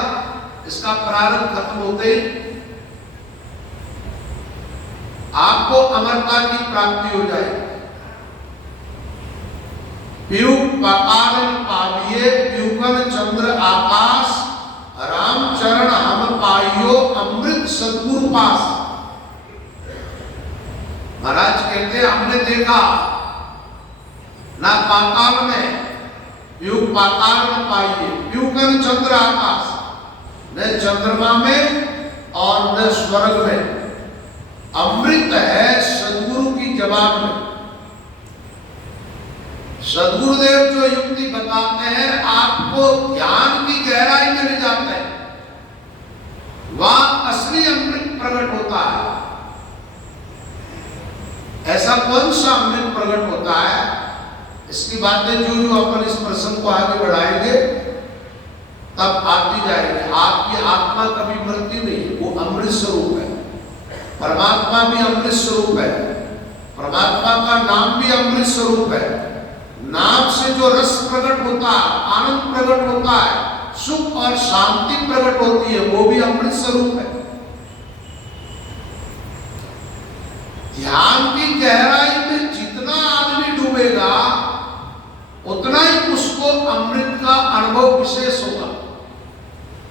इसका प्रारंभ खत्म होते ही आपको अमरता की प्राप्ति हो जाएगी। पीयूष पातालन पाविये पीयूकन चंद्र आकाश, राम चरण हम पाइयो अमृत सद्गुरु पास। महाराज कहते हमने देखा ना पाताल में, पीयूष पाताल में पाइये, पीयूकन चंद्र आकाश, न चंद्रमा में और न स्वर्ग में। अमृत है सद्गुरु की जबान में। सद्गुरुदेव जो युक्ति बताते हैं आपको ज्ञान की गहराई में ले जाते हैं, वहां असली अमृत प्रकट होता है। ऐसा कौन सा अमृत प्रकट होता है, इसकी बातें जो अपन इस प्रसंग को आगे बढ़ाएंगे तब आती जाएगी। आपकी आत्मा कभी मृत्यु नहीं, वो अमृत स्वरूप है। परमात्मा भी अमृत स्वरूप है, परमात्मा का नाम भी अमृत स्वरूप है। नाम से जो रस प्रकट होता है, आनंद प्रकट होता है, सुख और शांति प्रकट होती है, वो भी अमृत स्वरूप है। ध्यान की गहराई में जितना आदमी डूबेगा उतना ही उसको अमृत का अनुभव विशेष होगा।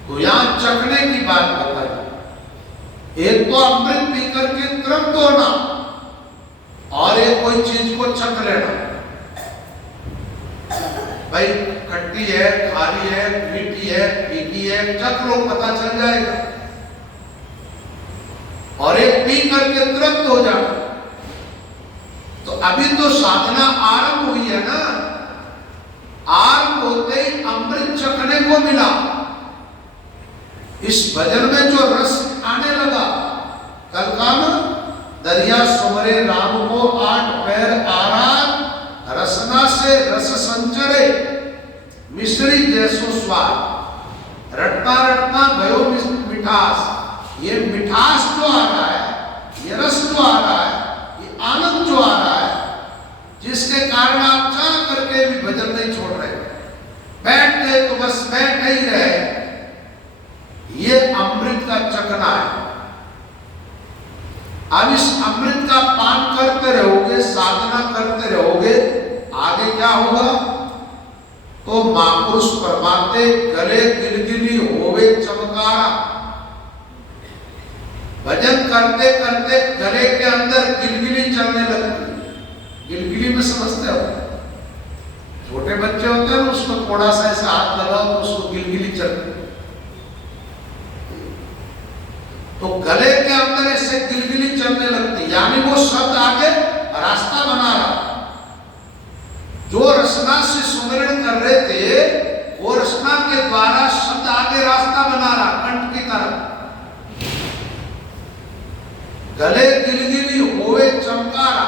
तो यहां चखने की बात बताई। एक तो अमृत पी करके तृप्त होना, और एक कोई चीज को चख लेना। भाई खट्टी है, खारी है, मीठी है, फीकी है, चख लो, पता चल जाएगा। और एक पी करके तृप्त हो जाना। तो अभी तो साधना आरंभ हुई है ना, आरंभ होते ही अमृत चखने को मिला। इस भजन में जो रस आने लगा, कल का दरिया सुमरे राम को आठ पैर आराम, रसना से रस संचरे मिश्री जैसो स्वाद। रटता रटता गयो मिठास। ये मिठास जो आ रहा है, ये रस जो आ रहा है, ये आनंद जो आ रहा है, जिसके कारण आप चाह करके भी भजन नहीं छोड़ रहे, बैठ गए तो बस बैठ ही रहे, ये अमृत का चखना है। अब इस अमृत का पान करते रहोगे, साधना करते रहोगे, आगे क्या होगा? तो महापुरुष परमाते गले गिलगिली होवे चमकारा। भजन करते करते गले के अंदर गिलगिली चलने लगती। गिलगिली में समझते हो, छोटे बच्चे होते हैं ना, उसको थोड़ा सा ऐसा हाथ लगाओ तो उसको गिलगिली चलती। तो गले के अंदर ऐसे गिलगिली चलने लगती, यानी वो शब्द आगे रास्ता बना रहा। जो रचना से सुमिरन कर रहे थे, वो रचना के द्वारा शब्द आगे रास्ता बना रहा कंठ की तरफ। गले गिलगिली होवे चमकारा।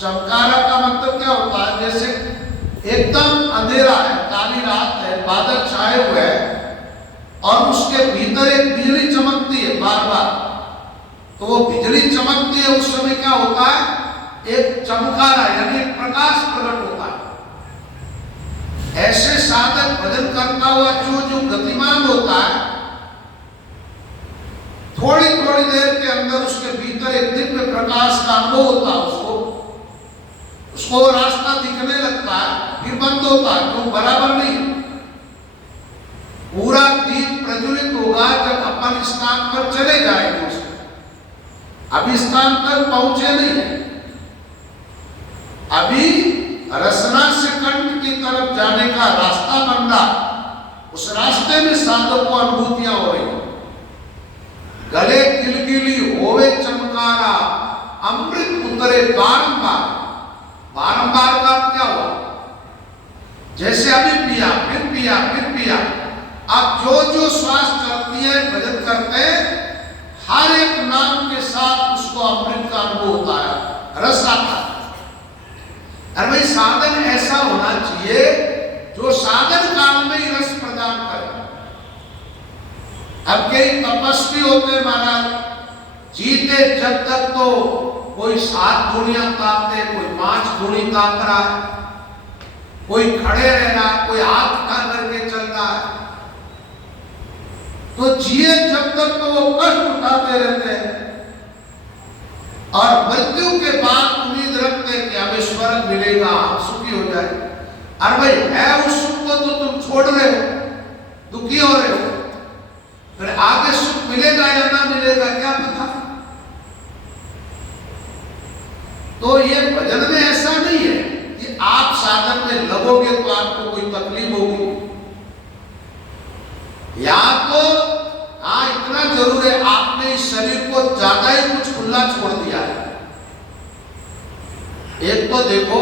चमकारा का मतलब क्या होता है? जैसे एकदम अंधेरा है, काली रात है, बादल छाए हुए हैं, और उसके भीतर एक बिजली चमकती है बार बार। तो वो बिजली चमकती है, उस समय क्या होता है? एक चमकारा यानी एक प्रकाश प्रकट होता है। ऐसे साधक भजन करता हुआ जो गतिमान होता है, थोड़ी थोड़ी देर के अंदर उसके भीतर एक दिव्य प्रकाश का अनुभव होता है उसको। उसको रास्ता दिखने लगता है, फिर बंद होता है, क्यों? बराबर नहीं। पूरा दीप प्रज्वलित होगा जब अपन स्थान पर चले जाएंगे। उसमें अभी स्थान तक पहुंचे नहीं है, अभी रसना से कंठ की तरफ जाने का रास्ता बन रहा। उस रास्ते में साधक को अनुभूतियां हो रही, गले गिलगिली होवे चमकारा, अमृत उतरे बारंबार। बारंबार का क्या हुआ? जैसे अभी पिया, फिर पिया, फिर पिया। अब जो जो श्वास चलती है, भजन करते हैं, हर एक नाम के साथ उसको अमृत का अनुभव होता है, रस आता है। अरे भाई, साधन ऐसा होना चाहिए जो साधन काल में ही रस प्रदान करे। अब कई तपस्वी होते हैं महाराज, जीते जब तक तो कोई 7 धूणियां तापते, कोई 5 धूणी ताप रहा है, कोई खड़े रह रहा है, कोई हाथ उठा करके चल रहा है। तो जिए जब तक तो वो कष्ट उठाते रहते हैं और मृत्यु के बाद उम्मीद रखते हैं कि हमें स्वर्ग मिलेगा, हम सुखी हो जाए। अरे भाई, है उस सुख को तो तुम छोड़ रहे हो, दुखी हो रहे हो, फिर आगे सुख मिलेगा या ना मिलेगा क्या पता। तो ये भजन में ऐसा नहीं है कि आप साधन में लगोगे तो आपको कोई तकलीफ होगी। या तो हाँ, इतना जरूर है, आपने इस शरीर को ज्यादा ही कुछ खुला छोड़ दिया है। एक तो देखो,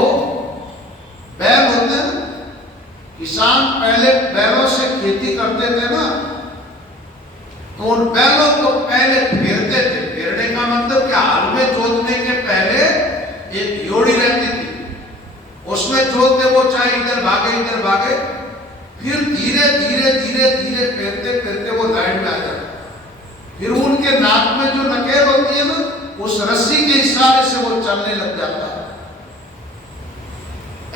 बैल होते हैं, किसान पहले बैलों से खेती करते थे ना, तो उन बैलों को पहले फेरते थे। फेरने का मतलब क्या? हल में जोतने के पहले एक योड़ी रहती थी, उसमें जोतते वो, चाहे इधर भागे इधर भागे, फिर धीरे धीरे धीरे धीरे फेरते फेरते वो लाइन में आ जाता। फिर उनके नाक में जो नकेल होती है ना, उस रस्सी के इशारे से वो चलने लग जाता है।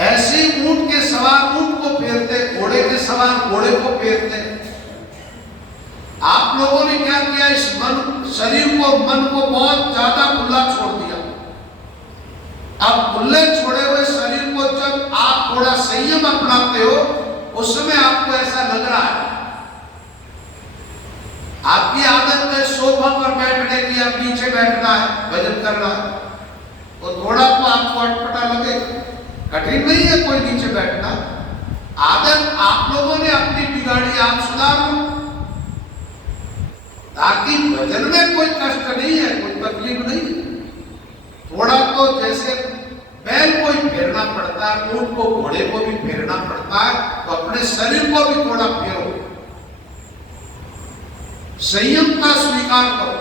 ऐसे ऊंट के सवार ऊंट को फेरते, घोड़े के सवार घोड़े को फेरते। आप लोगों ने क्या किया? इस शरीर को, मन को बहुत ज्यादा खुला छोड़ दिया। अब खुले छोड़े हुए शरीर को जब आप थोड़ा संयम अपनाते हो, उस समय आपको ऐसा लग रहा है, आपकी आदत है सोफा पर बैठने की, अब नीचे बैठना है, भजन करना है, तो थोड़ा तो आपको अटपटा लगेगा। कठिन नहीं है कोई नीचे बैठना, आदत आप लोगों ने अपनी बिगाड़ी, आप सुधारो, ताकि भजन में कोई कष्ट नहीं है, कोई तकलीफ नहीं है। थोड़ा तो जैसे बैल को ही फेरना पड़ता है, ऊंट को, घोड़े को भी फेरना पड़ता है, तो अपने शरीर को भी थोड़ा फेरो, संयम का स्वीकार करो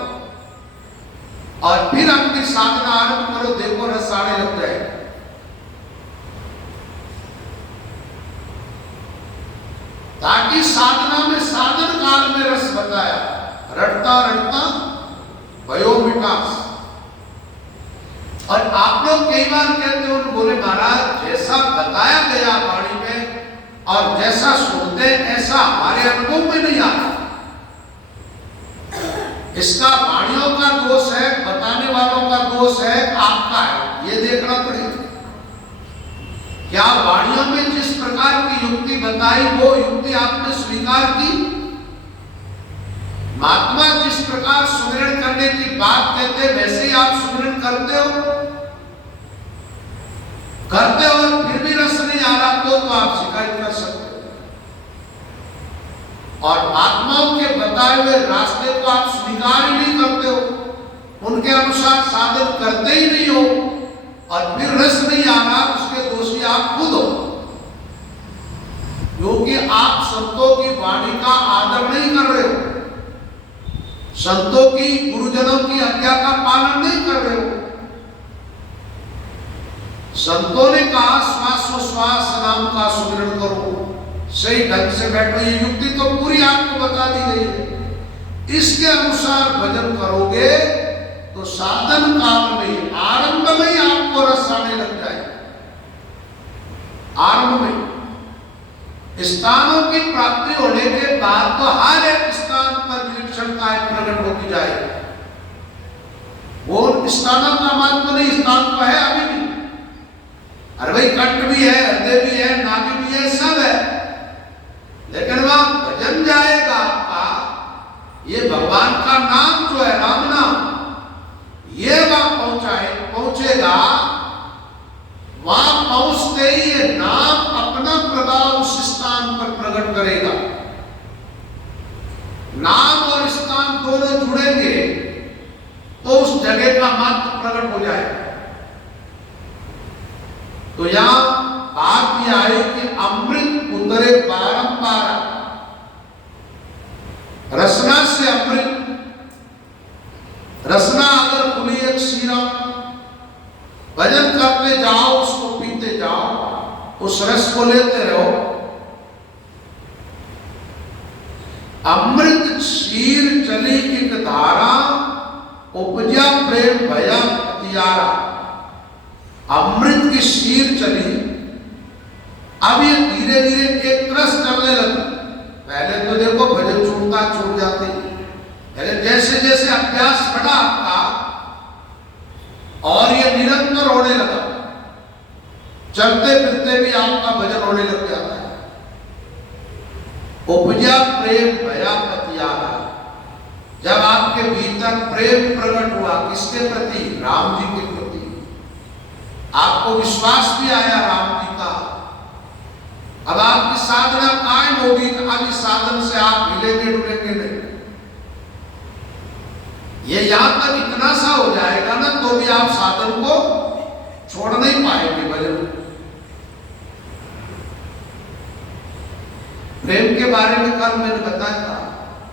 और फिर अपनी साधना आरंभ करो। देखो, रस आने लग जाएगा। ताकि साधना में, साधन काल में रस बताया, रटता रटता भयो विकास। और आप लोग कई बार कहते हो, बोले महाराज जैसा बताया गया वाणी में और जैसा सुनते ऐसा हमारे अनुभव में नहीं आता। इसका वाणियों का दोष है, बताने वालों का दोष है, आपका है, ये देखना पड़ेगा। क्या वाणियों में जिस प्रकार की युक्ति बताई, वो युक्ति आपने स्वीकार की? महात्मा जिस प्रकार सुमिरन करने की बात कहते हैं, वैसे ही आप सुमिरन करते हो और फिर भी रस नहीं आ रहा, तो आप शिकायत कर सकते हो। और महात्माओं के बताए हुए रास्ते को आप स्वीकार ही नहीं करते हो, उनके अनुसार साधन करते ही नहीं हो, और फिर रस नहीं आ रहा, उसके दोषी आप खुद हो। क्योंकि आप संतों की वाणी का आदर नहीं कर रहे हो, संतों की, गुरुजनों की आज्ञा का पालन नहीं कर रहे हो। संतों ने कहा श्वासोश्वास नाम का सुमिरन करो, सही ढंग से बैठो, ये युक्ति तो पूरी आपको बता दी गई है। इसके अनुसार भजन करोगे तो साधन काल में, आरंभ में ही आपको रस आने लग जाए। आरंभ में स्थानों की प्राप्ति होने के बाद तो हर एक स्थान पर विलक्षणताएं प्रकट होती जाएगी। वो स्थानों का महत्व नहीं, स्थान तो है अभी भी, वहां पहुंचते ही ये नाम अपना प्रभाव उस स्थान पर प्रकट करेगा। नाम और स्थान दोनों जुड़ेंगे तो उस जगह का महत्व प्रकट हो जाएगा। तो यहां बात यह आई कि अमृत उतरे बारंबार, रसना से अमृत, रसना अगर खुली एक शीरा, भजन करते जाओ, उसको पीते जाओ, उस रस को लेते रहो। अमृत क्षीर चली एक धारा, उपजा प्रेम भया पतियारा। अमृत की शीर चली, अब ये धीरे धीरे एक रस चलने लगी। पहले तो देखो भजन छूट जाते, लेकिन जैसे जैसे अभ्यास बढ़ा आपका और ये निरंतर होने लगा, चलते फिरते भी आपका भजन होने लग जाता है। उपजा प्रेम भया पतियारा, जब आपके भीतर प्रेम प्रकट हुआ, किसके प्रति? राम जी के प्रति। आपको विश्वास भी आया राम जी का। अब आपकी साधना कायम होगी कि अब इस साधन से आप हिलेंगे डुलेंगे नहीं। ये यहां तक इतना सा हो जाएगा ना, तो भी आप साधन को छोड़ नहीं पाएंगे। भजन प्रेम के बारे में कल मैंने बताया था,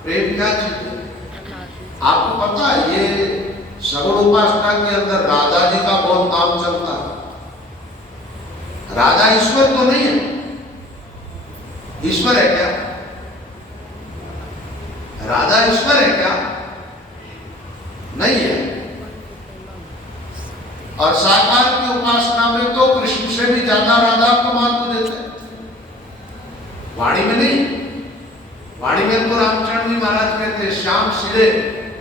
प्रेम क्या चीज है आपको पता है? ये सगुण उपासना के अंदर राधा जी का बहुत नाम चलता है। राधा ईश्वर तो नहीं है, ईश्वर है क्या? राधा ईश्वर है क्या? नहीं है। और साकार की उपासना में तो कृष्ण से भी ज्यादा राधा को महत्व देते हैं, वाणी में नहीं। वाणी में तो रामचंद्र जी महाराज कहते, श्याम सिरे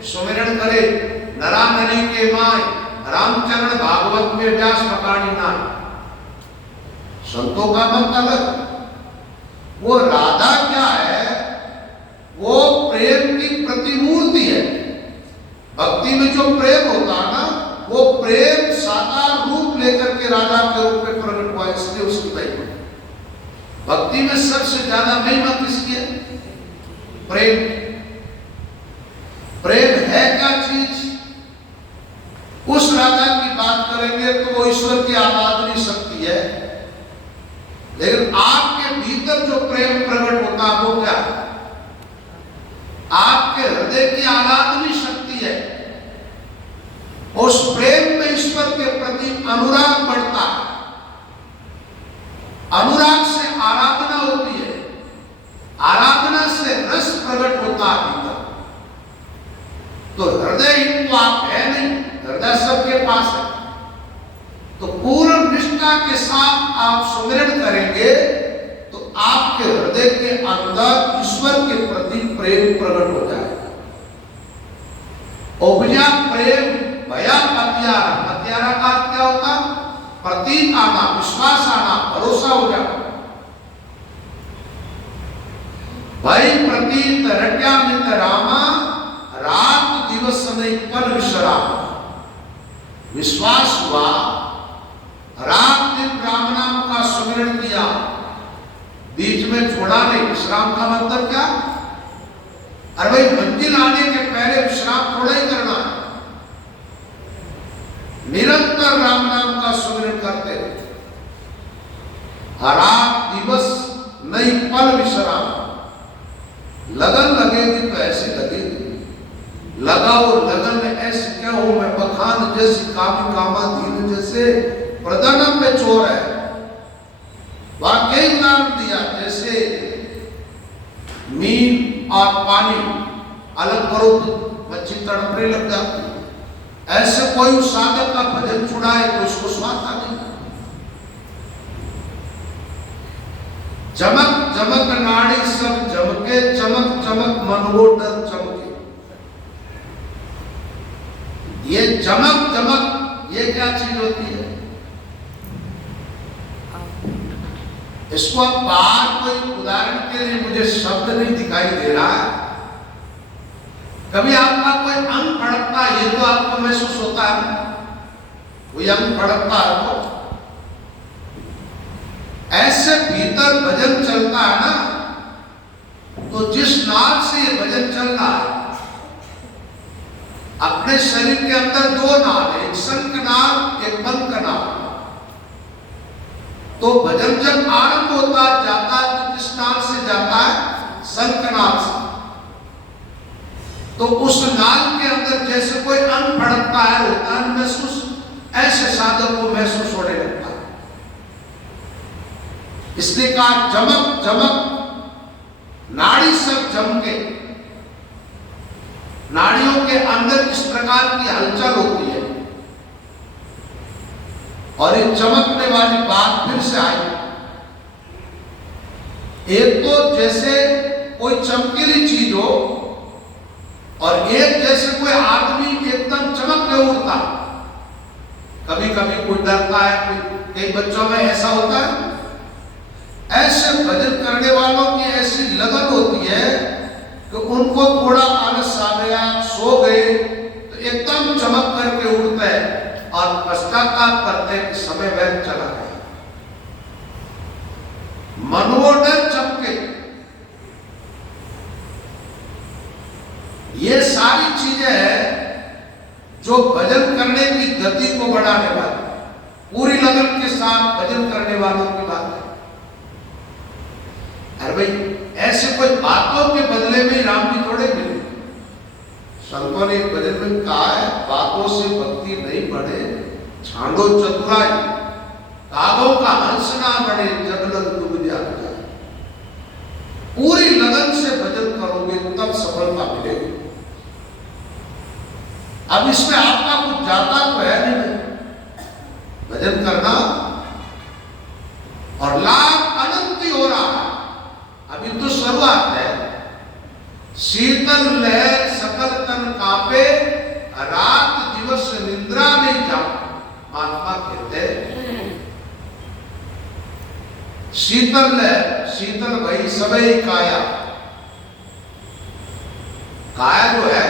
सुमिरन करे नरा नरी के माय, रामचरण भागवत में व्यास पकाणी नाय। संतों का मत अलग। वो राधा क्या है? वो प्रेम की प्रतिमूर्ति है। भक्ति में जो प्रेम होता है ना, वो प्रेम साकार रूप लेकर के राधा के रूप में प्रकट हुआ, इसलिए उसकी महिमा। भक्ति में सबसे ज्यादा महिमा किसकी है? प्रेम। प्रेम है क्या चीज? उस राधा की बात करेंगे तो वो ईश्वर की आराधनी शक्ति है, लेकिन आपके भीतर जो प्रेम प्रकट होता है वो क्या है? आपके हृदय की आराधनी शक्ति है। उस प्रेम में ईश्वर के प्रति अनुराग बढ़ता है। अनुराग से आराधना होती है, आराधना से रस प्रकट होता है भीतर। तो हृदय इनको आप है नहीं, हृदय सबके पास है। तो पूर्ण निष्ठा के साथ आप सुमिरन करेंगे तो आपके हृदय के अंदर ईश्वर के प्रति प्रेम प्रकट हो जाएगा। उपजा प्रेम भया पतियारा। पतियारा का क्या होता? प्रतीत आना, विश्वास आना, भरोसा हो जाना। भय प्रतीत रट्यामित रामा, रात दिवस नहीं पल विश्राम। विश्वास हुआ, रात दिन राम नाम का सुमिरन किया, बीच में छोड़ा नहीं। विश्राम का मतलब क्या? अरे भाई मंजिल आने के पहले विश्राम थोड़ा ही करना है। निरंतर राम नाम का सुमिरन करते रहे, रात दिवस नहीं पल विश्राम। लगन लगेगी तो ऐसी लगेगी, लगाओ लगन ऐसे क्या हो मैं बखान जैसी कामी कामा दीन जैसे प्रधानम में चोर है। वाकई नाम दिया, जैसे मीन और पानी अलग करो तो मच्छी तड़पने लग जाती है। ऐसे कोई साधक का भजन छुड़ाए तो उसको स्वाद आ नहीं। चमक चमक नाड़ी सब चमके, चमक चमक मनोडर चमके। ये चमक चमक ये क्या चीज होती है? इसको अब बाहर कोई उदाहरण के लिए मुझे शब्द नहीं दिखाई दे रहा है। कभी आपका कोई अंग फड़कता है, ये तो आपको महसूस होता है, कोई अंग फड़कता है तो ऐसे भीतर भजन चलता है ना, तो जिस नाल से ये भजन चल रहा है, अपने शरीर के अंदर दो नाल है, एक शंख नाल, एक पंख नाल। तो भजन जब आरंभ होता जाता है तो किस नाल से जाता है? शंख नाल से। तो उस नाल के अंदर जैसे कोई अंग फड़कता है, होता है महसूस, ऐसे साधक को महसूस होने लगता है। इसलिए कहा जमक जमक, नाड़ी सब जम के, नाड़ियों के अंदर इस प्रकार की हलचल होती है। और ये चमकने वाली बात फिर से आई। एक तो जैसे कोई चमकीली चीज हो, और एक जैसे कोई आदमी एकदम चमक के उड़ता। कभी कभी कोई डरता है, कोई कई बच्चों में ऐसा होता है। ऐसे भजन करने वालों की ऐसी लगन होती है कि उनको थोड़ा आलस आ गया, सो गए, तो एकदम चमक करके उठते हैं और पश्चाताप करते हैं कि समय व्यर्थ चला गया। मनोडर चमके, ये सारी चीजें हैं जो भजन करने की गति को बढ़ाने वाली, पूरी लगन के साथ भजन करने वालों की बात है। अरे भाई, ऐसे कोई बातों के बदले में राम जी थोड़े मिले। संतों ने भजन में कहा है, बातों से भक्ति नहीं बढ़े, छांडो चतुराई, कागों का हंस ना बढ़े, जब लग डूब जाए। पूरी लगन से भजन करोगे तब सफलता मिलेगी। अब इसमें आपका कुछ जाता तो है नहीं, भजन करना और लाभ अनंत ही हो रहा है। अभी तो शुरुआत है। शीतल लहर सकल तन कांपे, रात दिवस निद्रा नहीं जा, महात्मा कहते हैं। शीतल लहर, शीतल भई सबई काया, काया जो है,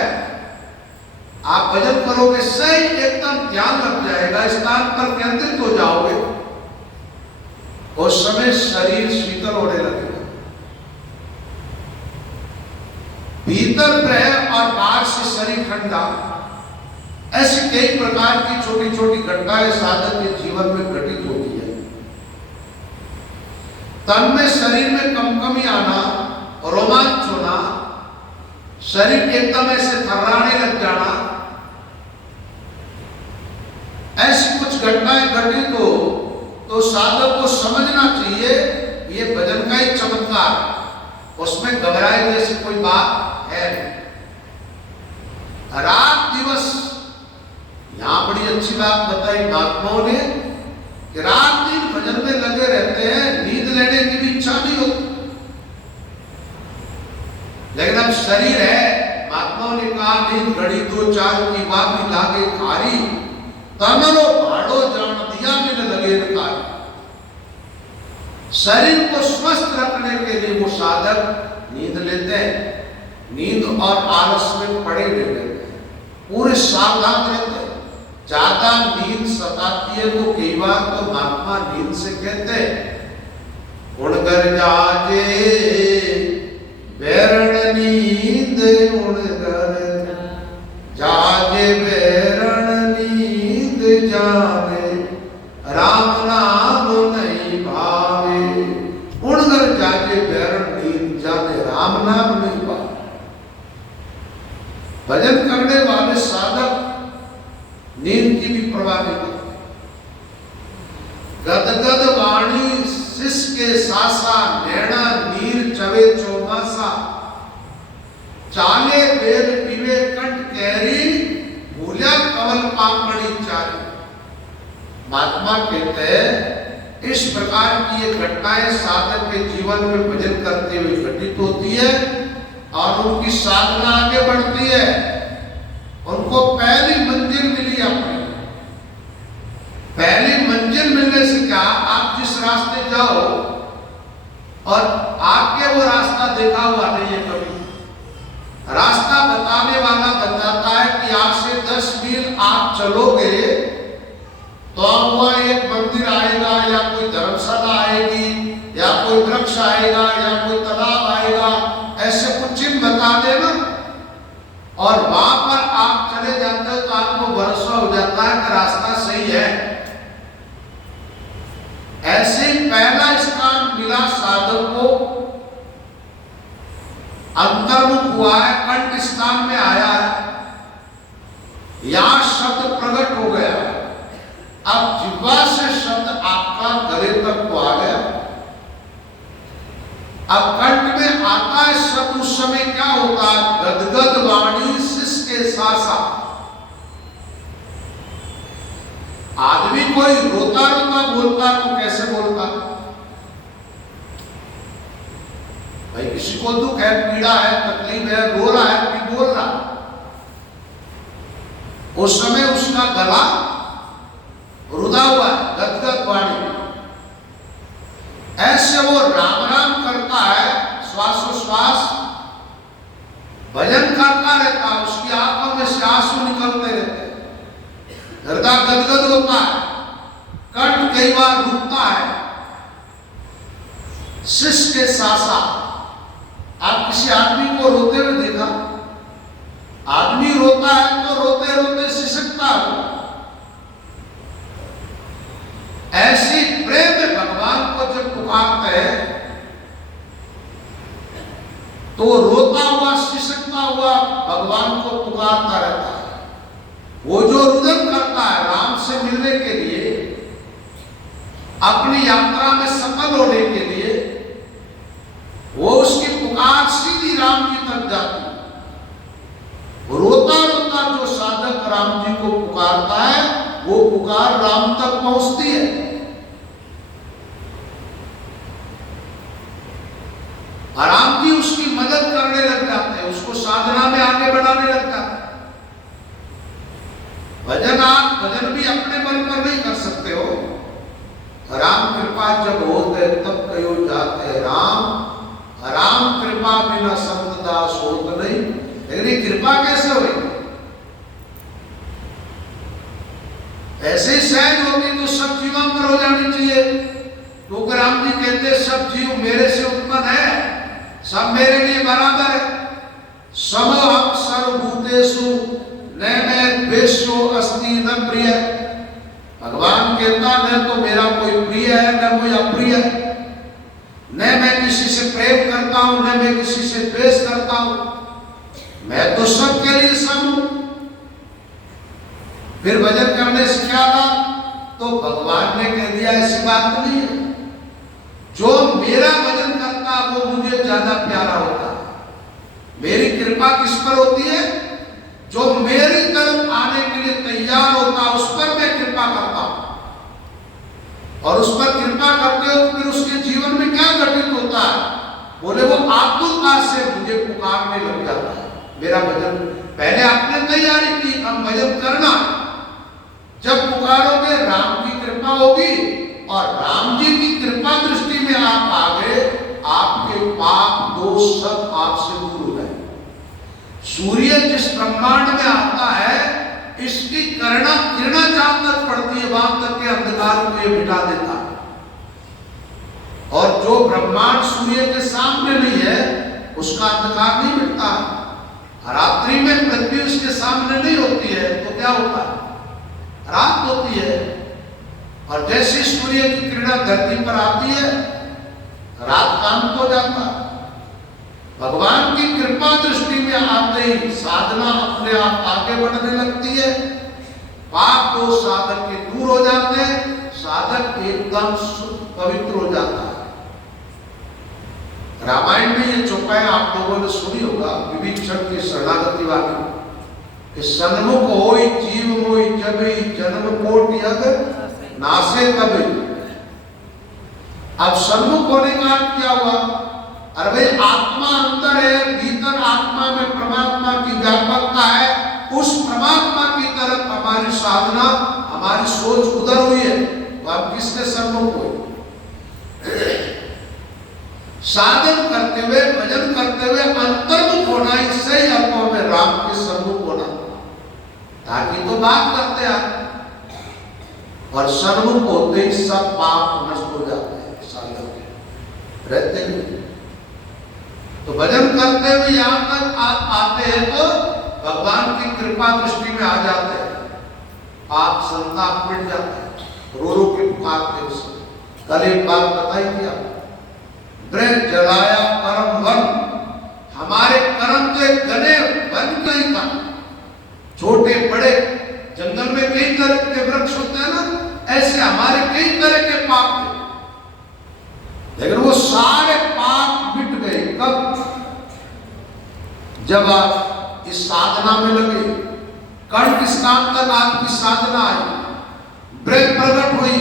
आप भजन करोगे सही एकदम ध्यान लग जाएगा, स्थान पर केंद्रित हो जाओगे, उस समय शरीर शीतल होने लगेगा। भीतर ग्रह और बाहर से शरीर ठंडा, ऐसी कई प्रकार की छोटी छोटी घटनाएं साधक के जीवन में घटित होती है। तन में शरीर में कंपकमी आना, रोमांच होना, शरीर एकदम ऐसे थर्राने लग जाना, ऐसी कुछ घटनाएं घटित हो तो साधक को समझना चाहिए ये भजन का ही चमत्कार, उसमें घबराए जैसी कोई बात है। रात दिवस, यहां बड़ी अच्छी बात बताई महात्माओं ने कि रात दिन भजन में लगे रहते हैं, नींद लेने की भी इच्छा नहीं होती। लेकिन अब शरीर है, महात्माओं ने कहा नींद घड़ी दो चार की बात भी लागे खारी, तनरो भाड़ो जान दिया मिल लगे नकारी। शरीर को स्वस्थ रखने के लिए वो साधक नींद लेते हैं, नींद और आलस में पड़े रहते हैं, पूरे सावधान रहते हैं। ज्यादा नींद सताती है तो कई बार तो महात्मा नींद से कहते हैं उड़कर जाजे बैरण नींद, उड़कर जाजे बैरण नींद जावे, राम नाम नहीं भावे। उड़कर जाजे बैरण नींद जावे, राम नाम नहीं भावे। भजन करने वाले साधक नींद की भी परवाह नहीं करते। गदगद वाणी शिष के सासा, नैना नीर चवे चौमासा, चाले वेद पीवे कंठ कैरी, भूलिया कमल पापड़ी चारी। महात्मा कहते हैं इस प्रकार की ये घटनाएं साधक के जीवन में भजन करते हुए घटित होती है और उनकी साधना आगे बढ़ती है। उनको पहली मंजिल मिली अपनी। पहली मंजिल मिलने से क्या, आप जिस रास्ते जाओ और आपके वो रास्ता देखा हुआ नहीं है कभी, रास्ता बताने वाला बताता है कि आप से 10 मील आप चलोगे तो वहां एक मंदिर आएगा या कोई धर्मशाला आएगी वृक्ष आएगा या कोई तालाब आएगा, ऐसे कुछ चिन्ह बता देना और वहां पर आप चले जाते हो तो आपको भरोसा हो जाता है कि रास्ता सही है। ऐसे ही पहला स्थान मिला साधक को, अंतर्मुख हुआ है, कंठ स्थान में आया है, यहां शब्द प्रकट हो गया। अब जिह्वा से शब्द आपका गले तक तो आ गया। अब कंठ में आता है शब्द, उस समय क्या होता है? गदगद वाणी शिष के सासा। आदमी कोई रोता रोता बोलता तो कैसे बोलता? भाई किसी को दुख है, पीड़ा है, तकलीफ है, रो रहा है कि बोल रहा, उस समय उसका गला रुदा हुआ है, गदगद वाणी। ऐसे वो राम राम करता है, श्वासोश्वास भजन करता रहता है, उसकी आंखों में से आंसू निकलते रहते हैं, हृदय गदगद होता है, कंठ कई बार रुकता है। शिष्य के सासा, आप किसी आदमी को रोते हुए देखा? आदमी रोता है तो रोते रोते सिसकता है। ऐसी प्रेम में भगवान को जब पुकारते हैं तो रोता हुआ सिसकता हुआ भगवान को पुकारता रहता है। वो जो रुदन करता है राम से मिलने के लिए, अपनी यात्रा में सफल होने के लिए, वो उसकी पुकार सीधी राम जी तक जाती है। रोता रोता जो साधक राम जी को पुकारता है, वो पुकार राम तक पहुंचती है। राम जी उसकी मदद करने लग जाते हैं, उसको साधना में आगे बढ़ाने लग जाते हैं। भजन आप भजन भी अपने बल पर नहीं कर सकते हो, राम कृपा जब होते तब कयो जाते राम, राम कृपा बिना संत दास होत नहीं। लेकिन कृपा कैसे होगी? ऐसे ही सहज होती तो सब जीवों पर हो जानी चाहिए। तो राम जी कहते सब जीव मेरे से उत्पन्न है, सब मेरे लिए बराबर है। समहम सर्वभूतेषु न मैं द्वेषो अस्ति न प्रिय। भगवान कहता न तो मेरा कोई प्रिय है न कोई अप्रिय है, न मैं किसी से प्रेम करता हूं न मैं किसी से द्वेष करता हूं, मैं तो सबके लिए सम हूं। फिर भजन करने से क्या था? तो भगवान ने कह दिया ऐसी बात नहीं है, जो मेरा भजन करता वो मुझे ज्यादा प्यारा होता है। मेरी कृपा किस पर होती है? जो मेरी तरफ आने के लिए तैयार होता है उस पर मैं कृपा करता हूं। और उस पर कृपा करते हो तो फिर उसके जीवन में क्या घटित होता है? बोले वो आतुरता से मुझे पुकारने लग जाता है। मेरा भजन पहले आपने तैयारी की, अब भजन करना। जब पुकारोगे राम की कृपा होगी और राम जी की कृपा दृष्टि में आप आ गए, आपके पाप दोष सब आपसे दूर हो जाएंगे। सूर्य जिस ब्रह्मांड में आता है, इसकी किरणा जहां तक पड़ती है वहां तक के अंधकार को ये मिटा देता है। और जो ब्रह्मांड सूर्य के सामने नहीं है उसका अंधकार नहीं मिटता। रात्रि में पृथ्वी उसके सामने नहीं होती है तो क्या होता है? रात होती है। और जैसे सूर्य की किरण धरती पर आती है, रात का अंत हो जाता है। भगवान की कृपा दृष्टि में आते ही साधना अपने आप आगे बढ़ने लगती है, पाप को साधक के दूर हो जाते हैं, साधक एकदम पवित्र हो जाता है। रामायण में ये चौपाई आप लोगों ने सुनी होगा, विभीषण की शरणागति वाली कि सन्मुख होई जीव मोई जबे जन्म कोटि अगर नासे कभी। अब सन्मुख होने का क्या हुआ? अरे भाई आत्मा अंदर है, भीतर आत्मा में परमात्मा की व्यापकता है, उस परमात्मा की तरफ हमारी साधना, हमारी सोच उधर हुई है तो अब किसके सन्मुख हुए? साधन करते हुए, भजन करते हुए अंतर्मुख होना, इससे ही अर्थों में राम के सन्मुख होना। ताकि तो बात करते हैं और सन्मुख होते ही सब पाप नष्ट हो जाते हैं। साधन रहते नहीं। तो भजन करते हुए यहाँ तक आते हैं तो भगवान की कृपा दृष्टि में आ जाते हैं, आप संताप मिट जाते हैं, रो रो के पुकारते उसे। कल एक बात बताई थी आप, ब्रह जलाया कर्म वन, हमारे कर्म तो एक घने वन का ही था, छोटे बड़े जंगल में कई तरह के वृक्ष होते हैं ना, ऐसे हमारे कई तरह के पाप थे, लेकिन वो सारे पाप मिट गए। कब? जब आप इस साधना में लगे, कंठ स्नान तक आपकी साधना आई, ब्रह्म प्रकट हुई,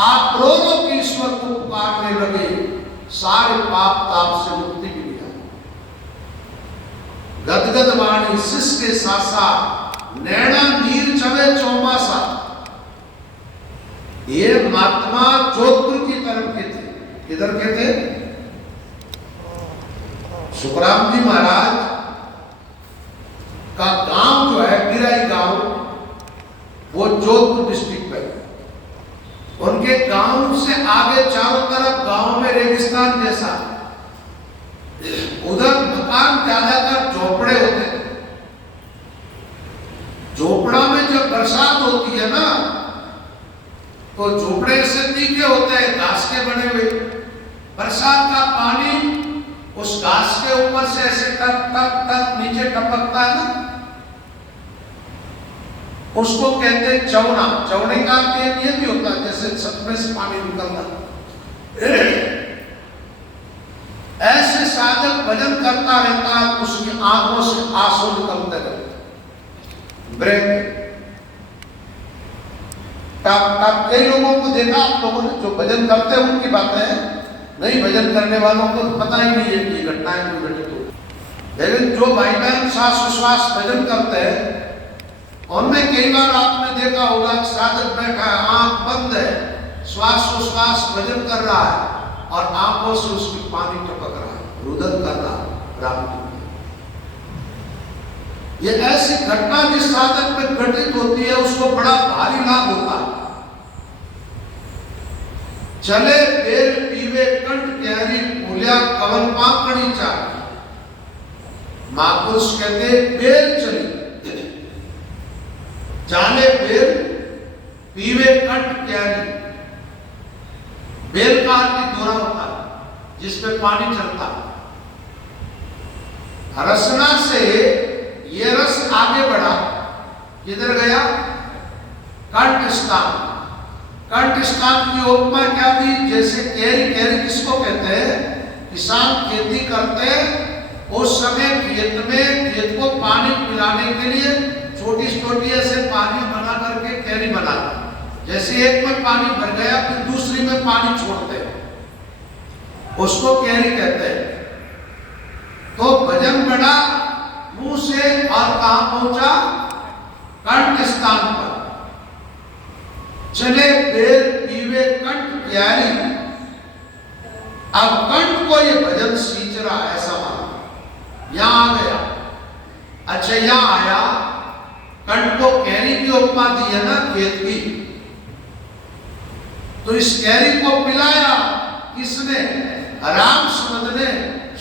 आप रो रो के ईश्वर को पुकारने लगे, सारे पाप ताप से मुक्ति मिली। गदगद वाणी शिष के सासा, नैना नीर चवे चौमासा। ये महात्मा जोधपुर की तरफ के थे। किधर के थे? सुखराम जी महाराज का गांव जो है गिराई गांव, वो जोधपुर डिस्ट्रिक्ट में। उनके गांव से आगे चारों तरफ गांव में रेगिस्तान जैसा, उधर मकान ज्यादातर झोपड़े होते हैं। झोपड़ा में जब बरसात होती है ना, तो झोपड़े ऐसे तीखे होते हैं, घास के बने हुए। बरसात का पानी उस घास के ऊपर से ऐसे टप टप टप नीचे टपकता है ना, उसको कहते हैं चौना। चौने का ये भी होता है जैसे छत में से पानी निकलता। ऐसे साधक भजन करता रहता है, उसकी आंखों से आंसू निकलते रहते। ब्रेक टप। कई लोगों को देखा आप लोगों ने, जो भजन करते हैं उनकी बातें हैं, नहीं भजन करने वालों को पता ही नहीं है कि घटनाएं क्यों घटित हो। लेकिन जो भाई बहन श्वास विश्वास भजन करते हैं, उनमें कई बार आपने देखा होगा साधक बैठा है, आंख बंद है, श्वास विश्वास भजन कर रहा है और आंखों से उसकी पानी टपक रहा है, रुदन कर रहा है राम। ये ऐसी घटना जिस साधक में घटित होती है उसको बड़ा भारी लाभ होता है। चले बेल पीवे कंठ क्यारी, भूलिया कवन पाकड़ी चार। महापुरुष कहते बेल चली, जाने बेल पीवे कंठ क्यारी। बेल का अर्थ दोहरा होता है जिसमें पानी चलता है। रसना से ये रस आगे बढ़ा, किधर गया? कंठ स्थान। कंठ स्थान की उपमा क्या दी? जैसे कैरी। कैरी किसको कहते हैं? किसान खेती करते हैं, उस समय खेत को पानी पिलाने के लिए छोटी छोटी ऐसे पानी बना करके कैरी बनाते। जैसे एक में पानी भर गया फिर दूसरी में पानी छोड़ते हैं, उसको कैरी कहते हैं। तो भजन बढ़ा मुंह से और कहां पहुंचा? कंठ स्थान पर। चले बेल पीवे कंठ प्यारी। अब कंठ को ये भजन सींच रहा है, ऐसा माना। यहां आ गया, अच्छा यहां आया, कंठ को कैरी की उपमा दी है ना खेत की, तो इस कैरी को पिलाया किसने? राम शब्द ने।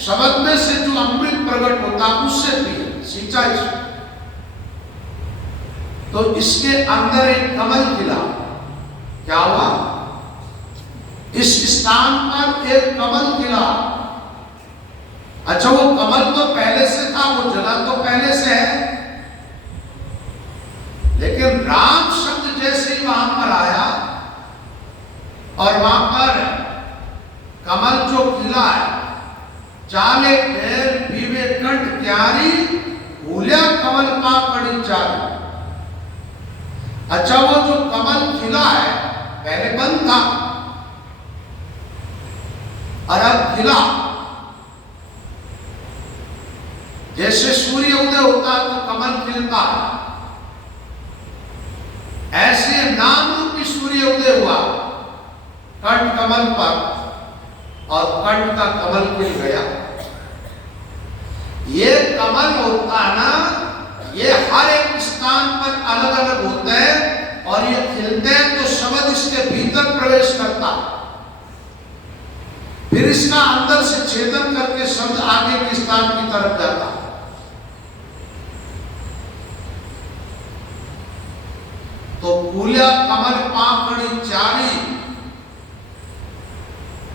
शब्द में से जो अमृत प्रकट होता उससे पिया, सींचा इसको। तो इसके अंदर एक कमल खिला। क्या हुआ? इस स्थान पर एक कमल खिला। अच्छा वो कमल तो पहले से था, वो जगह तो पहले से है, लेकिन राम शब्द जैसे ही वहां पर आया और वहां पर कमल जो खिला है, चाले पैर पीवे कंठ क्यारी, भूलिया कमल पाकड़ी चारी। अच्छा वो जो कमल खिला है पहले बंद था और अब खिला। जैसे सूर्य उदय होता है तो कमल खिलता है, ऐसे नाम रूपी सूर्य उदय हुआ कंठ कमल पर और कंठ का कमल खिल गया। ये कमल होता है ना, ये हर एक स्थान पर अलग अलग होते हैं और ये खिलते हैं तो शब्द इसके भीतर प्रवेश करता। फिर इसका अंदर से छेदन करके शब्द आगे के स्थान की तरफ जाता है। तो फूल्या कमल पाखड़ी चारी,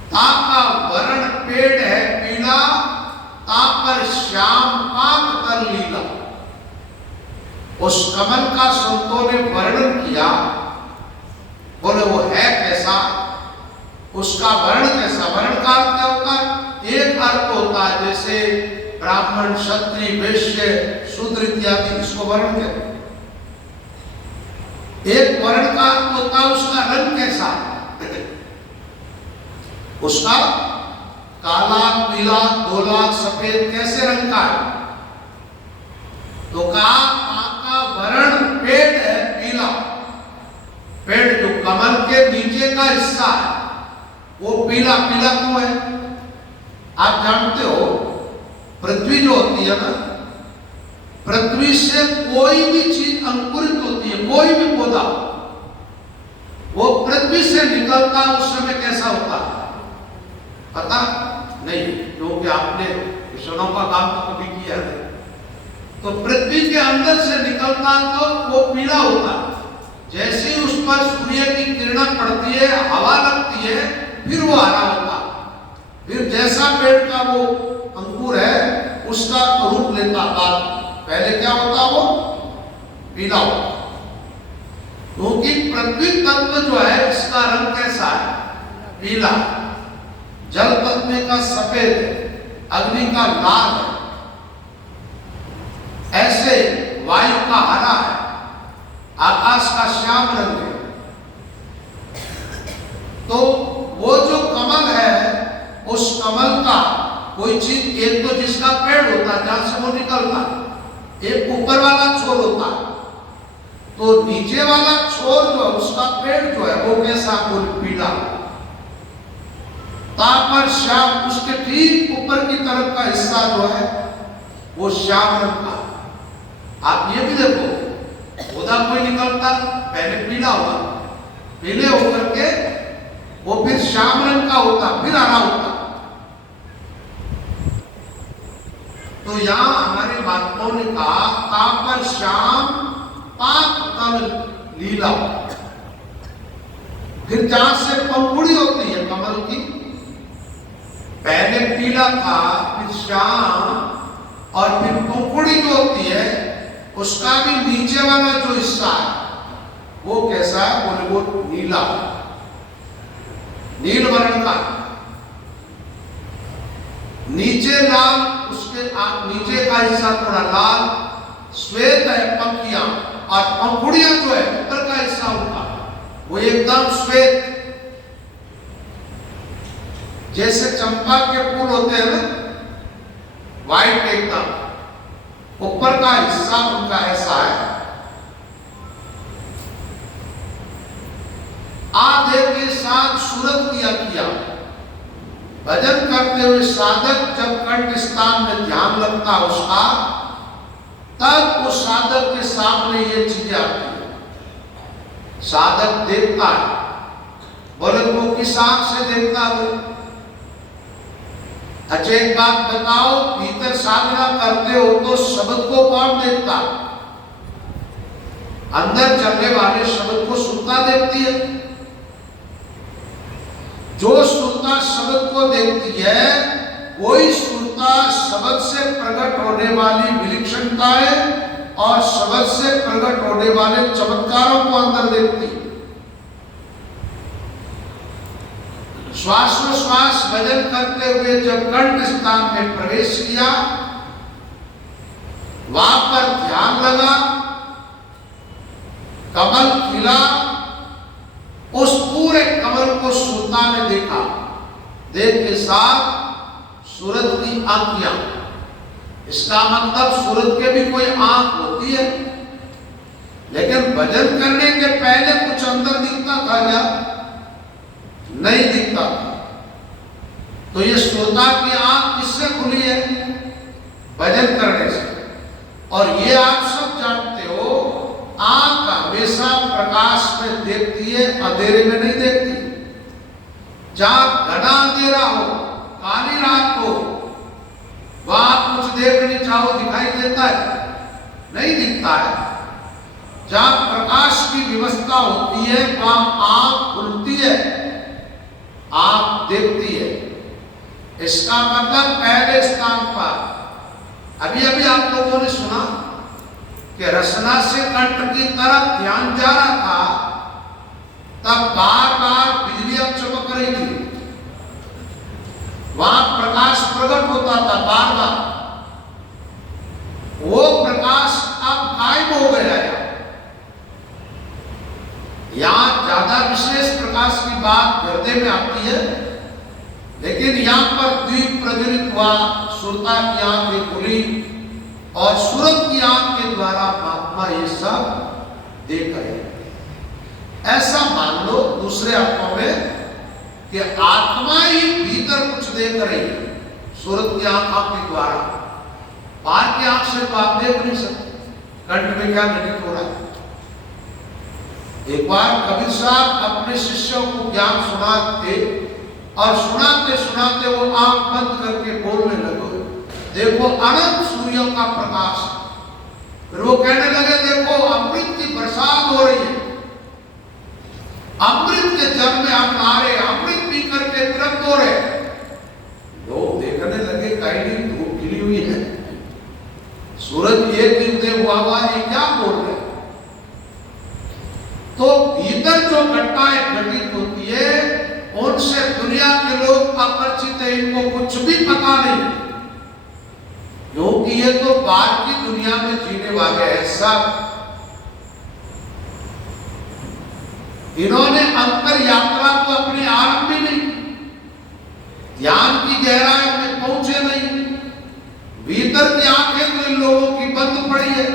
ताका वरण पेड़ है पीला, तापर श्याम पाक तल लीला। उस कमल का संतों ने वर्णन किया, बोले वो है कैसा, उसका वर्ण कैसा। वर्ण का अर्थ क्या होता है? एक अर्थ होता है जैसे ब्राह्मण, क्षत्रिय, वैश्य, शूद्र इत्यादि, इसको वर्ण कहते हैं। एक वर्ण का अर्थ होता है उसका रंग कैसा, उसका काला, पीला, गोला, सफेद कैसे रंग का है। तो कहा का वर्ण पेड़ है पीला। पेड़ जो कमल के नीचे का हिस्सा है वो पीला पीला क्यों है? आप जानते हो पृथ्वी जो होती है ना, पृथ्वी से कोई भी चीज अंकुरित होती है, कोई भी पौधा वो पृथ्वी से निकलता उस समय कैसा होता है पता नहीं, क्योंकि आपने किसानों का काम तो कभी किया नहीं। तो पृथ्वी के अंदर से निकलता तो वो पीला होता है। जैसे ही उस पर सूर्य की किरणें पड़ती है, हवा लगती है, फिर वो हरा होता। फिर जैसा पेड़ का वो अंकुर है उसका रूप लेता था। पहले क्या होता, वो पीला होता। क्योंकि पृथ्वी तत्व जो है इसका रंग कैसा है? पीला। जल तत्व का सफेद, अग्नि का लाल है, ऐसे वायु का हरा है, आकाश का श्याम रंग है। तो वो जो कमल है उस कमल का कोई चीज, एक तो जिसका पेड़ होता है जहां से वो निकलता है, एक ऊपर वाला छोर होता है। तो नीचे वाला छोर जो है उसका पेड़ जो है वो कैसा, वो पीला। तापर श्याम, उसके ठीक ऊपर की तरफ का हिस्सा जो है वो श्याम रंग का। आप ये भी देखो, पौधा कोई निकलता पहले पीला होगा, पीले होकर के वो फिर श्याम रंग का होता, फिर हरा होता। तो यहां हमारे महात्माओं ने कहा तापर श्याम पाक तल लीला। फिर जहां से पंखुड़ी होती है कमल की, पहले पीला था, फिर श्याम, और फिर पंखुड़ी जो होती है उसका भी नीचे वाला जो हिस्सा है वो कैसा है, बोले वो नीला, नील वर्ण का। नीचे लाल, उसके नीचे का हिस्सा थोड़ा लाल, श्वेत है पंखियां, और पंखुड़ियां जो है ऊपर का हिस्सा उनका वो एकदम श्वेत, जैसे चंपा के फूल होते हैं ना, व्हाइट एकदम। ऊपर का हिस्सा उनका ऐसा है। आधे के साथ सूरत किया। भजन करते हुए साधक जब कंठ स्थान में ध्यान लगता उसका, तब उस साधक के सामने ये चीजें आती है। साधक देखता है, बोले वो किस आंख से देखता है? अच्छा एक बात बताओ, भीतर साधना करते हो तो शब्द को कौन देखता? अंदर चलने वाले शब्द को सुनता देखती है। जो सुनता शब्द को देखती है वही सुनता शब्द से प्रकट होने वाली विलक्षणताएं और शब्द से प्रकट होने वाले चमत्कारों को अंदर देखती है। श्वासोश्वास भजन करते हुए जब कंठ स्थान में प्रवेश किया, वहां पर ध्यान लगा, कमल खिला, उस पूरे कमल को सुनता ने देखा। देख के साथ सूरत की आंखियां, इसका मतलब सूरत के भी कोई आंख होती है। लेकिन भजन करने के पहले कुछ अंदर दिखता था क्या? नहीं दिखता था। तो ये श्रोता की आंख किससे खुली है? भजन करने से। और ये आप सब जानते हो, आंख हमेशा प्रकाश में देखती है, अंधेरे में नहीं देखती। जहां घना अंधेरा हो काली रात को वहां कुछ देखने चाहो दिखाई देता है? नहीं दिखता है। जहां प्रकाश की व्यवस्था होती है वहां आंख खुलती है, आंख देखती है। इसका मतलब पहले स्थान पर अभी अभी आप लोगों ने सुना कि रसना से कंठ की तरफ ध्यान जा रहा था, तब बार बार बिजलियां चमक रही थी, वहां प्रकाश प्रकट होता था बार बार। वो प्रकाश अब गायब हो गया है। यहां ज्यादा विशेष प्रकाश की बात हृदय में आती है, लेकिन यहां पर दीप प्रज्वलित हुआ, सुरता की आंखें खुली और सूरत की आंख के द्वारा महात्मा ये सब देख रहे हैं। ऐसा मान लो दूसरे अर्थों में कि आत्मा ही भीतर कुछ देख रही है सूरत की आंखों के द्वारा। बाहर की आंख से तो आप देख नहीं सकते कंठ में क्या घटित हो रहा है। एक बार कबीर साहब अपने शिष्यों को ज्ञान सुनाते और सुनाते सुनाते वो आंख बंद करके बोलने लगे, देखो अनंत सूर्यों का प्रकाश। फिर वो कहने लगे, देखो अमृत की बरसात हो रही है, अमृत के जल में हम नहा रहे, अमृत पी करके तृप्त हो रहे। लोग देखने लगे, कहीं नहीं धूप खिली हुई है, सूरज एक दिन उदय हुआ, ये क्या बोल रहे। तो भीतर जो घटनाएं घटित होती है उनसे दुनिया के लोग अपरिचित है, इनको कुछ भी पता नहीं, क्योंकि ये तो बाहर की दुनिया में जीने वाले हैं सब। इन्होंने अंतर यात्रा को अपनी आरंभ भी नहीं की, ध्यान की गहराई में पहुंचे नहीं, भीतर की आंखें तो इन लोगों की बंद पड़ी है,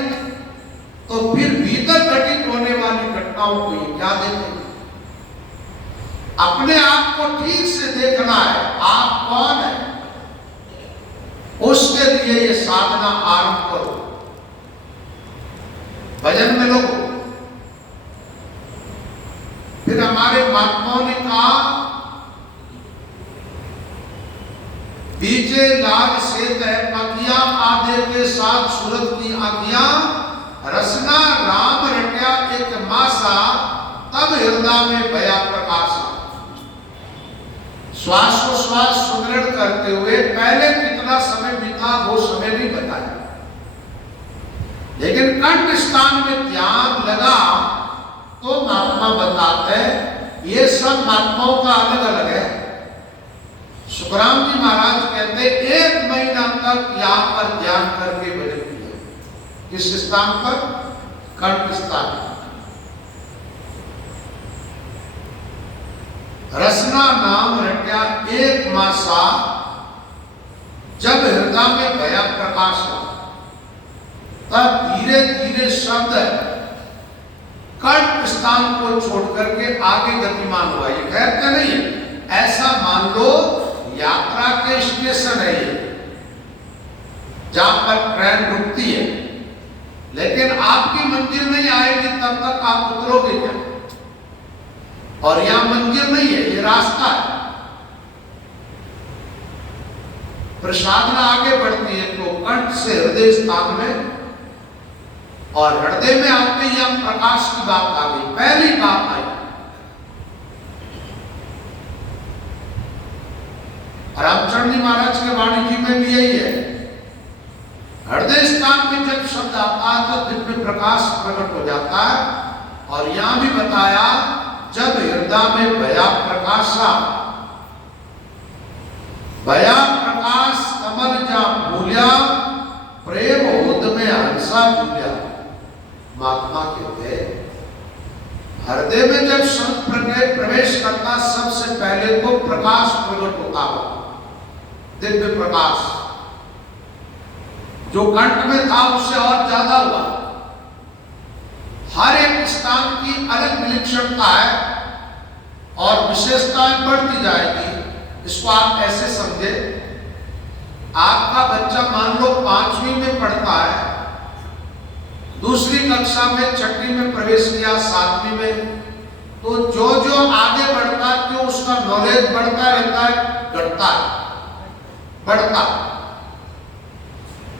तो फिर भीतर घटित होने वाली घटनाओं को ये क्या देखेंगे। अपने आप को ठीक से देखना है, आप कौन है, उसके लिए ये साधना आरंभ करो। भजन में लोग फिर हमारे महात्माओं ने कहा, बीजे लाल से तय पकिया आधे के साथ सूरत की आंखियां, रसना राम रट्या एक मासा, तब हृदय में भया प्रकाशा। श्वासोश्वास सुदृढ़ करते हुए पहले कितना समय बीता वो समय नहीं बताया, लेकिन कंठ स्थान में ध्यान लगा तो महात्मा बताते हैं ये सब महात्माओं का अलग अलग है। सुखराम जी महाराज कहते 1 महीना तक यहाँ पर ध्यान करके भजन किया। किस स्थान पर? कंठ स्थान। रसना नाम रट्या 1 मासा, जब हृदय में भया प्रकाश तब धीरे धीरे शब्द कंठ स्थान को छोड़ करके आगे गतिमान हुआ। ये कहते नहीं, ऐसा मान लो यात्रा के स्टेशन है ये, जहां पर ट्रेन रुकती है, लेकिन आपकी मंजिल नहीं आएगी तब तक आप उतरोगे क्या? और यहां मंजिल नहीं है, ये रास्ता है। प्रसाधना आगे बढ़ती है तो कंठ से हृदय स्थान में, और हृदय में आते ही हम प्रकाश की बात आ गई, पहली बात आई। रामचंद्र जी महाराज के वाणी जी में भी यही है, हृदय स्थान में जब शब्द आता है तो दिव्य प्रकाश प्रकट हो जाता है। और यहां भी बताया, जब हृदय में भया प्रकाशा, भया प्रकाश कमल जा भूलिया, प्रेम होद में हंसा झूलिया। महात्मा कहते हृदय में जब शब्द प्रवेश करता सबसे पहले तो प्रकाश प्रकट होता हो, दिव्य प्रकाश जो कंठ में था उससे और ज्यादा हुआ। हर एक स्थान की अलग विलक्षणता है और विशेषताएं बढ़ती जाएगी। इसको आप ऐसे समझे, आपका बच्चा मान लो 5वीं में पढ़ता है, दूसरी कक्षा में 6वीं में प्रवेश किया, 7वीं में, तो जो जो आगे बढ़ता है तो उसका नॉलेज बढ़ता रहता है, घटता है। बढ़ता।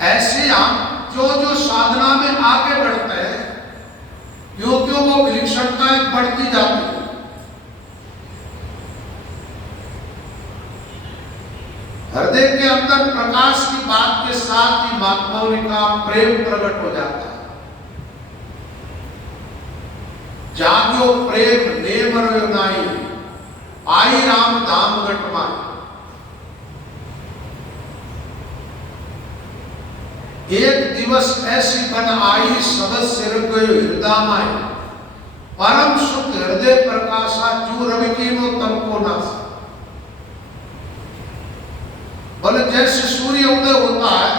ऐसे हम जो जो साधना में आगे बढ़ते हैं, क्यों क्यों वो विलक्षणताएं बढ़ती जाती है। हृदय के अंदर प्रकाश की बात के साथ ही महात्माओं का प्रेम प्रकट हो जाता है। जाग्यो प्रेम नेम रयो नाई, आई राम धाम घटमाई। एक दिवस ऐसी बन आई, सबद सिर गयो हृदय माई। परम सुख हृदय प्रकाशा, जू रवि कीनो तम को नासा। बोले जैसे सूर्य उदय होता है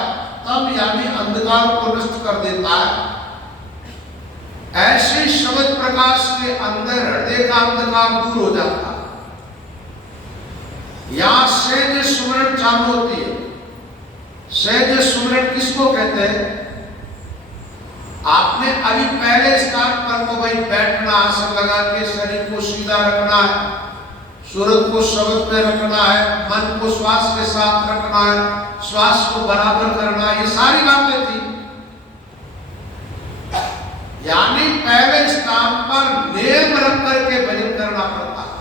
तब यानी अंधकार को नष्ट कर देता है, ऐसे शब्द प्रकाश के अंदर हृदय का अंधकार दूर हो जाता है। यहां सहज सुमरण चालू होती है। सहज सुमरण किसको कहते हैं? आपने अभी पहले स्थान पर को भाई बैठना, आसन लगा के शरीर को सीधा रखना है, सूरज को शब्द में रखना है, मन को श्वास के साथ रखना है, श्वास को बराबर करना है, ये सारी बातें थी। यानी पहले स्थान पर नेम रख करके भजन करना पड़ता है।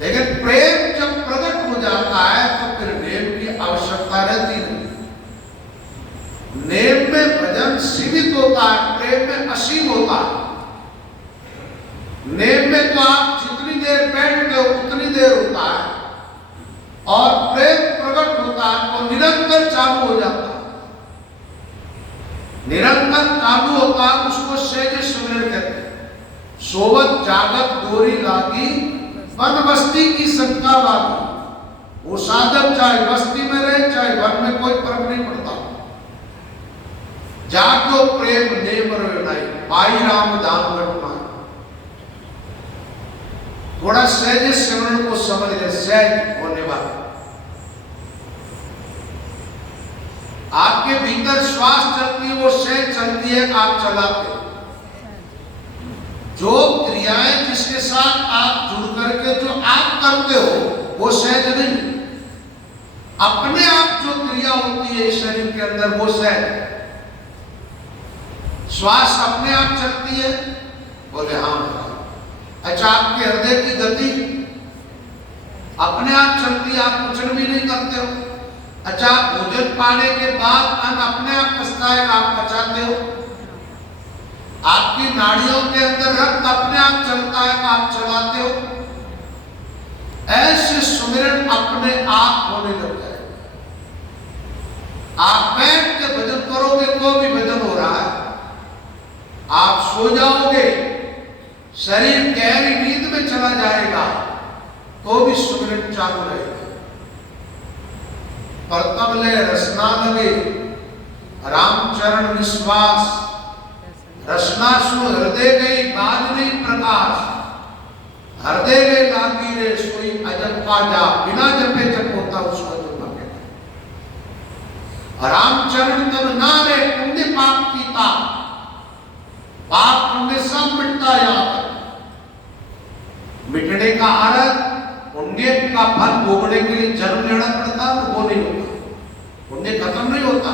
लेकिन प्रेम जब प्रकट हो जाता है तो फिर नेम की आवश्यकता रहती नहीं। नेम में भजन सीमित होता है, प्रेम में असीम होता है। नेम में तो आप जितनी देर बैठते हो उतनी देर होता है, और प्रेम प्रकट होता है तो निरंतर चालू हो जाता है। निरंतर चालू होता है, उसको सहज सुमरण कहते हैं। सोवत जागत दोरी लागी, वन बस्ती की शंका वागी। वो साधक चाहे बस्ती में रहे चाहे वन में, कोई फर्क नहीं पड़ता। जागो प्रेम नेम रयो नाई, आई राम धाम घटमाई। थोड़ा सहज सिमरन को समझ ले, सहज होने वाला। आपके भीतर श्वास चलती है, वो सहज चलती है, आप चलाते हो। जो क्रियाएं जिसके साथ आप जुड़ करके जो आप करते हो वो सहज नहीं। अपने आप जो क्रिया होती है शरीर के अंदर वो सहज। श्वास अपने आप चलती है, बोले हाँ। अच्छा, आपके हृदय की गति अपने आप चलती है, आप कुछ भी नहीं करते हो। अच्छा, भोजन पाने के बाद अन्न अपने आप पचता है, आप पचाते हो। आपकी नाड़ियों के अंदर रक्त अपने आप चलता है, आप चलाते हो। ऐसे सुमिरन अपने आप होने लग जाए। आप बैठ के भजन करोगे तो भी भजन हो रहा है, आप सो जाओगे, शरीर गहरी नींद में चला जाएगा तो भी सुमिरन चालू रहेगा। पर तब ले रसना लगे रामचरण विश्वास, रसना सु हृदय गई बाज नहीं प्रकाश। हृदय में लागी रे सोई अजब का जा, बिना जपे जप होता उसका जो न कहता। रामचरण तब ना रे पुण्य पाप कीता, पाप पुण्य सब मिटता याद। मिटने का अर्थ पुण्य का फल भोगने के लिए जन्म लेना पड़ता है, वो नहीं होता। पुण्य खत्म नहीं होता,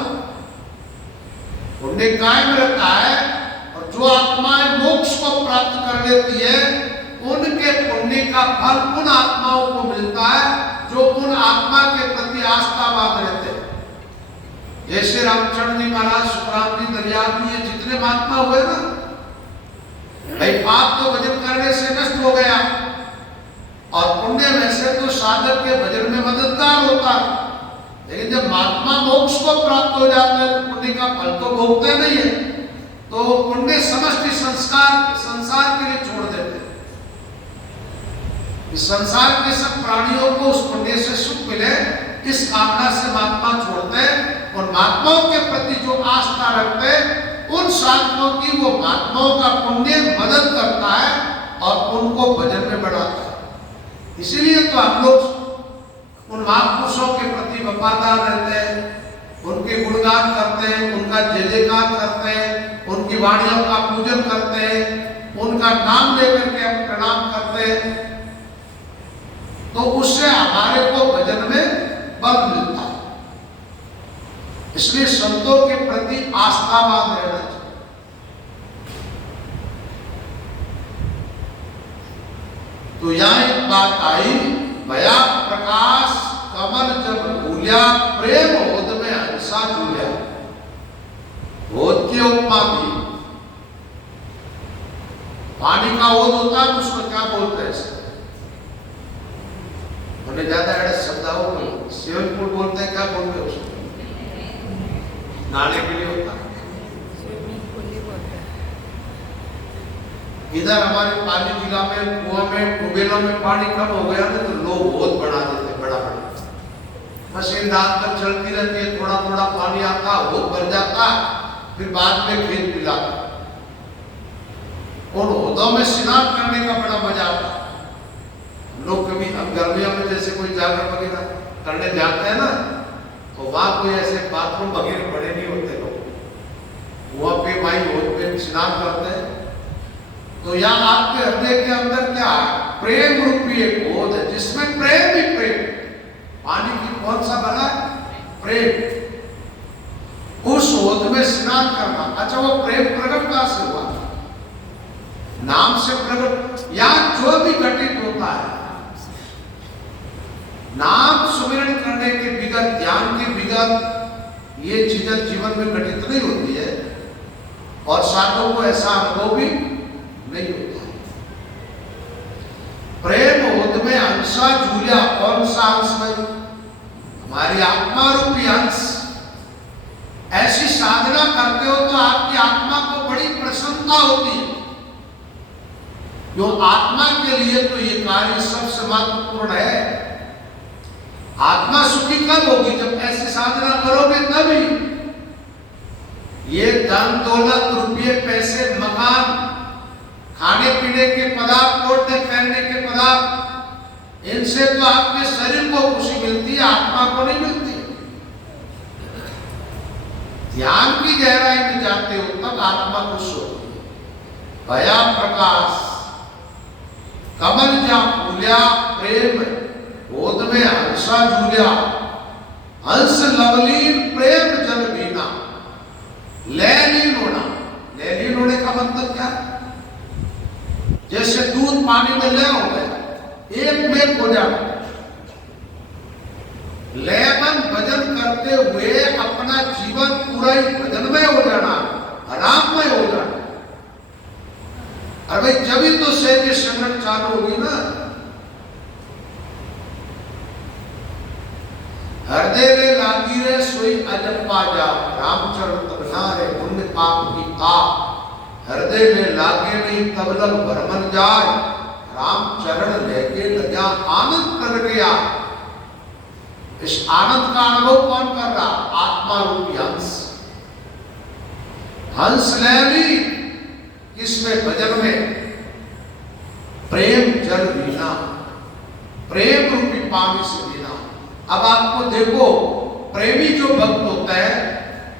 पुण्य कायम रहता है। और जो आत्माएं मोक्ष को प्राप्त कर लेती है उनके पुण्य का फल उन आत्माओं को मिलता है जो उन आत्मा के प्रति आस्थावान रहते हैं। जैसे रामचंद्र जी महाराज, सुखराम जी, दरियाद जी, जितने महात्मा हुए ना, भाई पाप तो भजन करने से नष्ट हो गया, और पुण्य वैसे तो साधक के भजन में मददगार होता है। लेकिन जब महात्मा मोक्ष को प्राप्त हो जाते हैं तो पुण्य का फल तो भोगते नहीं है, तो पुण्य समष्टि संसार के लिए छोड़ देते हैं। इस संसार के सब प्राणियों को उस पुण्य से सुख मिले, इस कामना से महात्मा छोड़ते हैं। और महात्माओं के प्रति जो आस्था रखते हैं उन साधकों की वो महात्माओं का पुण्य मदद करता है और उनको भजन में बढ़ाता है। इसीलिए तो हम लोग उन महापुरुषों के प्रति वफादार रहते हैं, उनके गुणगान करते हैं, उनका जय जयकार करते हैं, उनकी वाणियों का पूजन करते हैं, उनका नाम लेकर के हम प्रणाम करते हैं। तो उससे हमारे को भजन में बल मिलता है। इसलिए संतों के प्रति आस्थावान रहना चाहिए। तो यहां एक बात आई, भया प्रकाश कमल जब भूलिया, प्रेम होद में हंसा झूलिया। होद की उपमा भी, पानी का होद होता है, उसको क्या बोलते हैं? उन्हें ज्यादा एडस शब्दाओं में स्विमिंग पूल बोलते हैं, क्या बोलते हैं उसको? नहाने के लिए होता है। इधर हमारे पाली जिला में कुआं में ट्यूबवेलों में पानी कम हो गया ना, तो लोग बहुत बना देते, बड़ा बड़ा मशीन डालकर चलती रहती है, थोड़ा थोड़ा पानी आता, बहुत भर जाता, फिर बाद में खेत मिलाता। और होदों में स्नान करने का बड़ा मजा आता है। हम लोग कभी अब गर्मियों में जैसे कोई जागर वगैरह करने जाते हैं ना, तो वहां कोई ऐसे बाथरूम वगैरह बड़े नहीं होते, लोग वहां पे भाई होद पे स्नान करते हैं। तो यहाँ आपके हृदय के अंदर क्या है? प्रेम रूपी एक होद है, जिसमें प्रेम ही प्रेम। पानी की कौन सा बना है? प्रेम। उस होद में स्नान करना। अच्छा, वो प्रेम प्रकट कहां से हुआ? नाम से प्रकट। यहां जो भी घटित होता है, नाम सुमिरन करने के बिगड़, ध्यान के बिगड़, ये चीजें जीवन में घटित नहीं होती है, और साधु को ऐसा अनुभव भी नहीं होता है। प्रेम होद में हंसा झूलिया। कौन सा हंस भाई? हमारी आत्मा रूपी हंस। ऐसी साधना करते हो तो आपकी आत्मा को बड़ी प्रसन्नता होती है। जो आत्मा के लिए तो ये कार्य सबसे महत्वपूर्ण है। आत्मा सुखी कब होगी? जब ऐसी साधना करोगे तभी। ये धन दौलत, रुपये, पैसे, मकान, खाने पीने के पदार्थ, ओढ़ने पहनने के पदार्थ, इनसे तो आपके शरीर को खुशी मिलती है, आत्मा को नहीं मिलती। ध्यान की गहराई में जाते हो तब आत्मा खुश होती है। भया प्रकाश कमल जा फूलिया, प्रेम होद में हंसा झूलिया। हंस लवलीन प्रेम जल बीना। लयलीन होना। लयलीन होने का मतलब क्या? जैसे दूध पानी में लय हो गया, एक में हो जाना। लयबन भजन करते हुए अपना जीवन पूरा ही भजन में हो जाना, आराम में हो जाना। अरे भाई, जब ही तो सहज सिमरन चालू होगी ना। हृदय रे लागी रे सोई अजब पाजा। रामचरण तब ना रे पुण्य पाप की ताप। हृदय में लागे नहीं तब लग भरमन जाए। राम चरण लेके लगा आनंद कर गया। इस आनंद का अनुभव कौन कर रहा? आत्मा रूपी हंस। हंस लहरी किसमें? भजन में। प्रेम जल बीना, प्रेम रूपी पानी से बीना। अब आपको देखो, प्रेमी जो भक्त होता है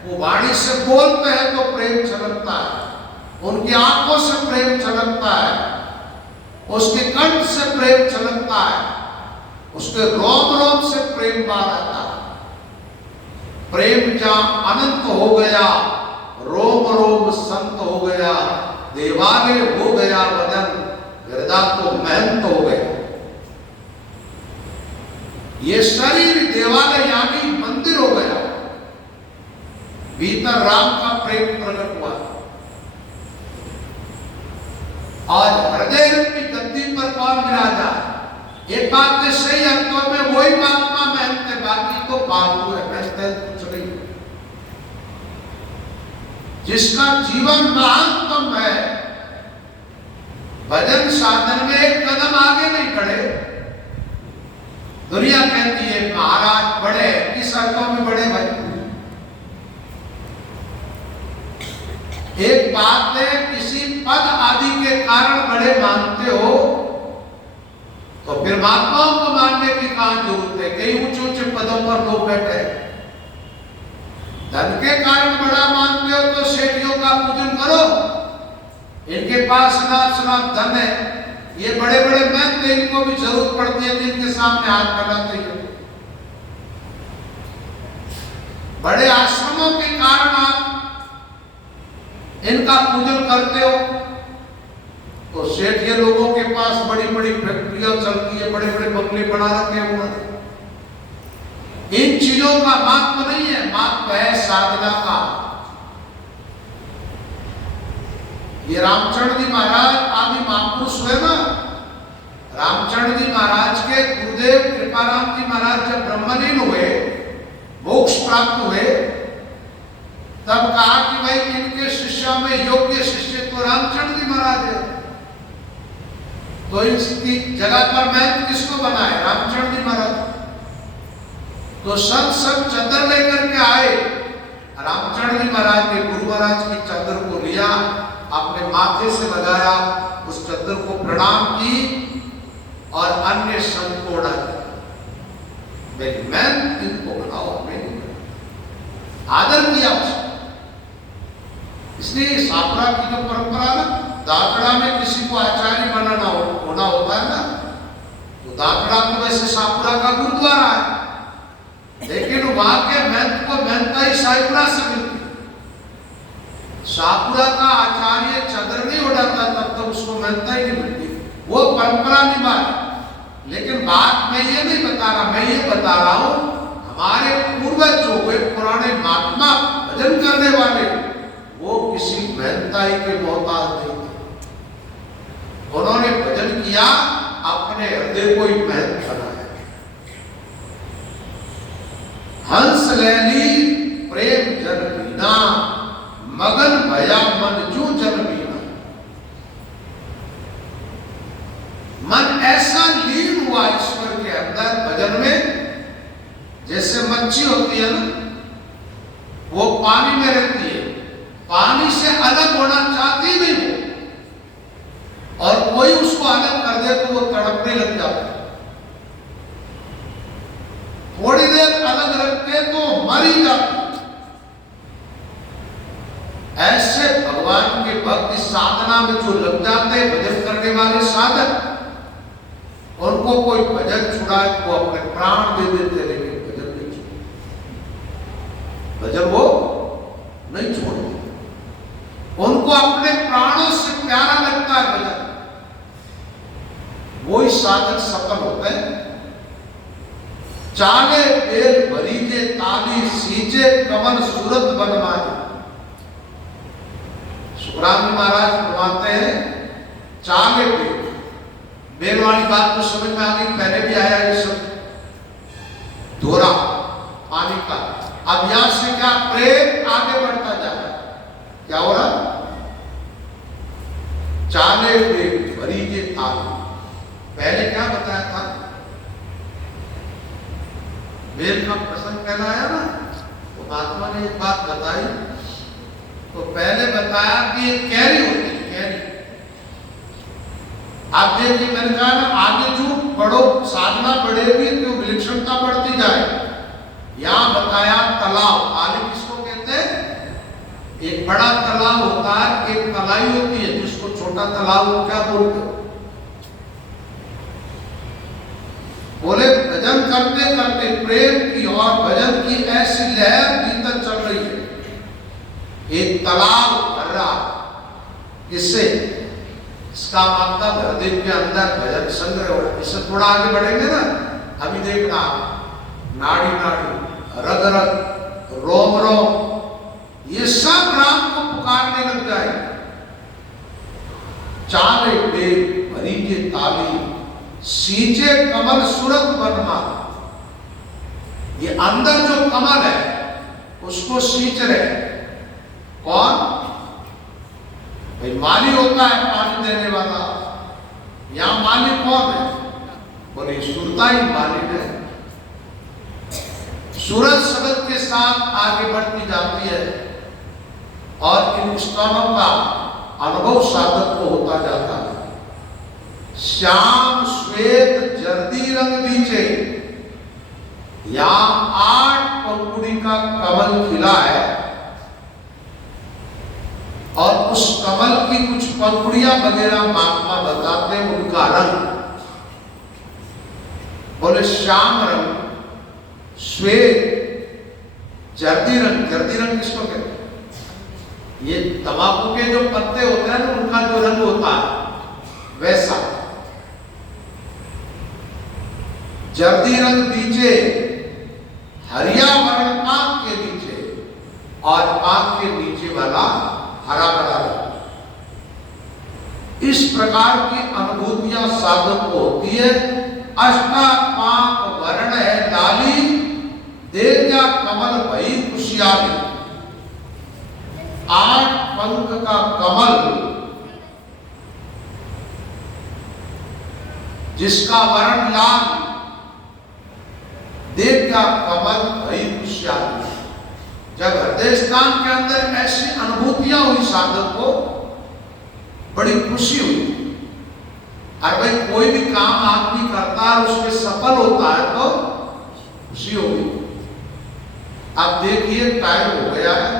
वो वाणी से बोलते हैं तो प्रेम छलकता है, उनकी आंखों से प्रेम छलकता है, उसके कंठ से प्रेम छलकता है, उसके रोम रोम से प्रेम बार आता है। प्रेम जहां अनंत हो गया, रोम रोम संत हो गया, देवालय हो गया वदन, हृदय तो महंत हो गया। ये शरीर देवालय यानी मंदिर हो गया। भीतर राम का प्रेम प्रकट हुआ। आज हृदय रूपी गद्दी पर कौन विराजा है? एक बात तो सही अर्थों में वही महात्मा महंत है, बाकी तो फालतू है, महंत कुछ नहीं। जिसका जीवन महानतम है, भजन साधन में एक कदम आगे नहीं बढ़े। दुनिया कहती है महाराज बड़े, किस अर्थों में बड़े भाई? एक बात है, किसी पद आदि के कारण बड़े मानते हो तो फिर महात्माओं को मानने की कहां जरूरत है? कई ऊंचे ऊंचे पदों पर लोग बैठे। धन के कारण बड़ा मानते हो तो सेठियों का पूजन करो, इनके पास अनाप धन है, ये बड़े बड़े महंत, इनको भी जरूरत पड़ती है जिनके सामने हाथ फैलाते हैं। बड़े आश्रमों के कारण आप इनका पूजन करते हो, तो सेठिया लोगों के पास बड़ी बड़ी फैक्ट्रियां चलती है, बड़े बड़े बंगले बना रखे हैं उन्होंने। इन चीजों का महत्व नहीं है, महत्व है साधना का। ये रामचंद्र जी महाराज आदि महापुरुष हुए ना, रामचंद्र जी महाराज के गुरुदेव कृपाराम जी महाराज जब ब्रह्मलीन हुए, मोक्ष प्राप्त हुए, तब कहा कि भाई इनके शिष्य में योग्य शिष्य तो रामचंद्र जी महाराज है, तो इसकी जगह पर मैं किसको बनाए? रामचंद्र जी महाराज। तो सब चंद्र लेकर के आए, रामचंद्र जी महाराज ने गुरु महाराज की चंद्र को लिया, अपने माथे से लगाया, उस चंद्र को प्रणाम की और अन्य संत को उड़ा दिया। मैं इनको बनाओ, मैं आदर किया उसको। इसलिए सापड़ा की जो परंपरा ना, दाखड़ा में किसी को आचार्य बनाना होना होता है ना, तो दाखड़ा तो वैसे सापुरा का गुरुद्वारा है, लेकिन वहां के महंत को महंता ही साइपुरा से मिलती। सापुरा का आचार्य चंद्र नहीं उड़ाता तब तक उसको महंता ही नहीं मिलती, वो परंपरा निभाए। लेकिन बात मैं ये नहीं बता रहा, मैं ये बता रहा हूं हमारे पूर्वज जो हुए पुराने महात्मा भजन करने वाले, वो किसी महंताई के मोहताज नहीं थे। उन्होंने भजन किया, अपने हृदय को ही महंत बनाया। हंस लैली प्रेम जन बीना, मगन भया मन जो जन बीना। मन ऐसा लीन हुआ ईश्वर के अंदर भजन में, जैसे मच्छी होती है ना, वो पानी में रहती है, पानी से अलग होना चाहती नहीं वो, और कोई उसको अलग कर दे तो वो तड़पने लग जाता है। थोड़ी देर अलग रखते तो मर ही जाती। ऐसे भगवान के भक्त साधना में जो लग जाते हैं, भजन करने वाले साधक, उनको कोई भजन छुड़ाए तो वो अपने प्राण दे देते, लेकिन भजन नहीं छोड़ते, भजन वो नहीं छोड़ते। उनको अपने प्राणों से प्यारा लगता है भजन, वही साधक सफल होते हैं। चाले बेल भरीजे ताली, सींचे कमल सूरत बनवाए। सुखराम जी महाराज फरमाते हैं, चाले बेल वाली बात तो समझ में आ गई, पहले भी आया ये सब धोरा पानी का। अब यहां से क्या प्रेम आगे बढ़ता जा रहा है, क्या हो रहा? चाले बेल भरीजे ताली, पहले क्या बताया था? बेल का प्रसंग पहला आया ना, तो महात्मा ने एक बात बताई, तो पहले बताया कि ये कैरी होती है, कैरी। आप देखिए, मैंने कहा ना, आगे जो बढ़ो साधना बढ़ेगी तो विलक्षणता बढ़ती जाए। यहां बताया तालाब, आगे किसको कहते हैं? एक बड़ा तालाब होता है, एक तलाई होती है, जिसको छोटा तालाब क्या बोलते हो? बोले भजन करते करते प्रेम की और भजन की ऐसी लहर भीतर चल रही है, एक तालाब भर रहा। किससे? इसका मतलब हृदय के अंदर भजन संग्रह हो रहा है। इससे थोड़ा आगे बढ़ेंगे ना, अभी देखना, नाड़ी नाड़ी, रग रग, रोम रोम, ये सब राम को पुकारने लग जाए। चाले बेल भरीजे ताली, सींचे कमल सूरत बनवा। ये अंदर जो कमल है उसको सींच रहे कौन? भाई माली होता है पानी देने वाला। यहां माली कौन है? बोले सुरता ही माली है। सूरज शब्द के साथ आगे बढ़ती जाती है और इन स्थानों का अनुभव साधक को होता जाता है। श्याम श्वेत जर्दी रंग बीचे, यहां 8 पंखुड़ी का कमल खिला है और उस कमल की कुछ पंखुड़ियां वगैरह महात्मा बताते हैं उनका रंग। बोले श्याम रंग, श्वेत जर्दी रंग किसको कहते हैं? ये तंबाकू के जो पत्ते होते हैं ना, उनका जो रंग होता है वैसा। जर्दी रंग बीजे हरिया वर्ण आंख के नीचे, और आंख के नीचे वाला हरा भरा रंग। इस प्रकार की अनुभूतियां साधक को होती है। अष्टापांक वर्ण है लाली, देत्या कमल भई कुशियाली। 8 पंख का कमल जिसका वर्ण लाल, देत्या कमल भई कुशियाली। जब हृदय स्थान के अंदर ऐसी अनुभूतियां हुई साधक को, बड़ी खुशी हुई। और भाई कोई भी काम आदमी करता है उसमें सफल होता है तो खुशी होगी। अब देखिए टाइम हो गया है,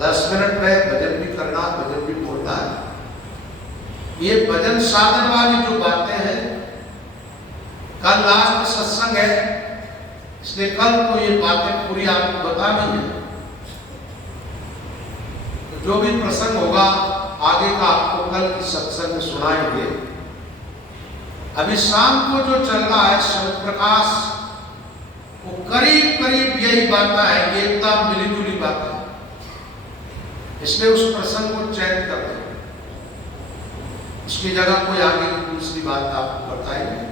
10 मिनट में भजन भी करना, भजन भी बोलना है। ये भजन साधन वाली जो बातें हैं, कल लास्ट सत्संग है, इसलिए कल तो ये बातें पूरी आपको बतानी है। तो जो भी प्रसंग होगा आगे का आपको कल की सत्संग में सुनाएंगे। अभी शाम को जो चल रहा है शब्द प्रकाश, वो करीब करीब यही बातें है, एकदम मिली जुली बातें, इसलिए उस प्रसंग को चयन कर दें। उसकी जगह कोई आगे की दूसरी बात आपको बताएंगे।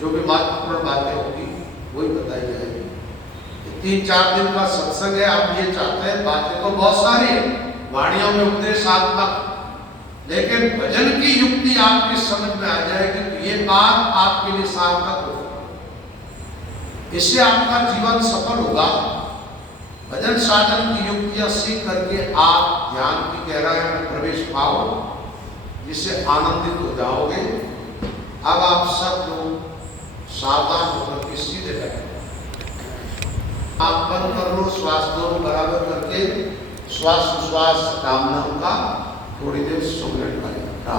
जो भी महत्वपूर्ण बातें होगी वही बताई जाएगी। 3-4 दिन का सत्संग है। आप ये चाहते हैं, बातें तो बहुत सारी है, वाणियों में उपदेशात्मक, लेकिन भजन की युक्ति आपकी समझ में आ जाएगी तो ये बात आपके लिए सार्थक होगी। इससे आपका जीवन सफल होगा। भजन साधन की युक्तियां सीख करके आप ध्यान की गहराई में प्रवेश पाओ, जिससे आनंदित हो जाओगे। अब आप सब लोग सावधान होकर के सीधे बैठे, आप बंद कर लो, श्वास दोनों बराबर करके श्वास विश्वास कामनाओं का थोड़ी देर 100 मिनट का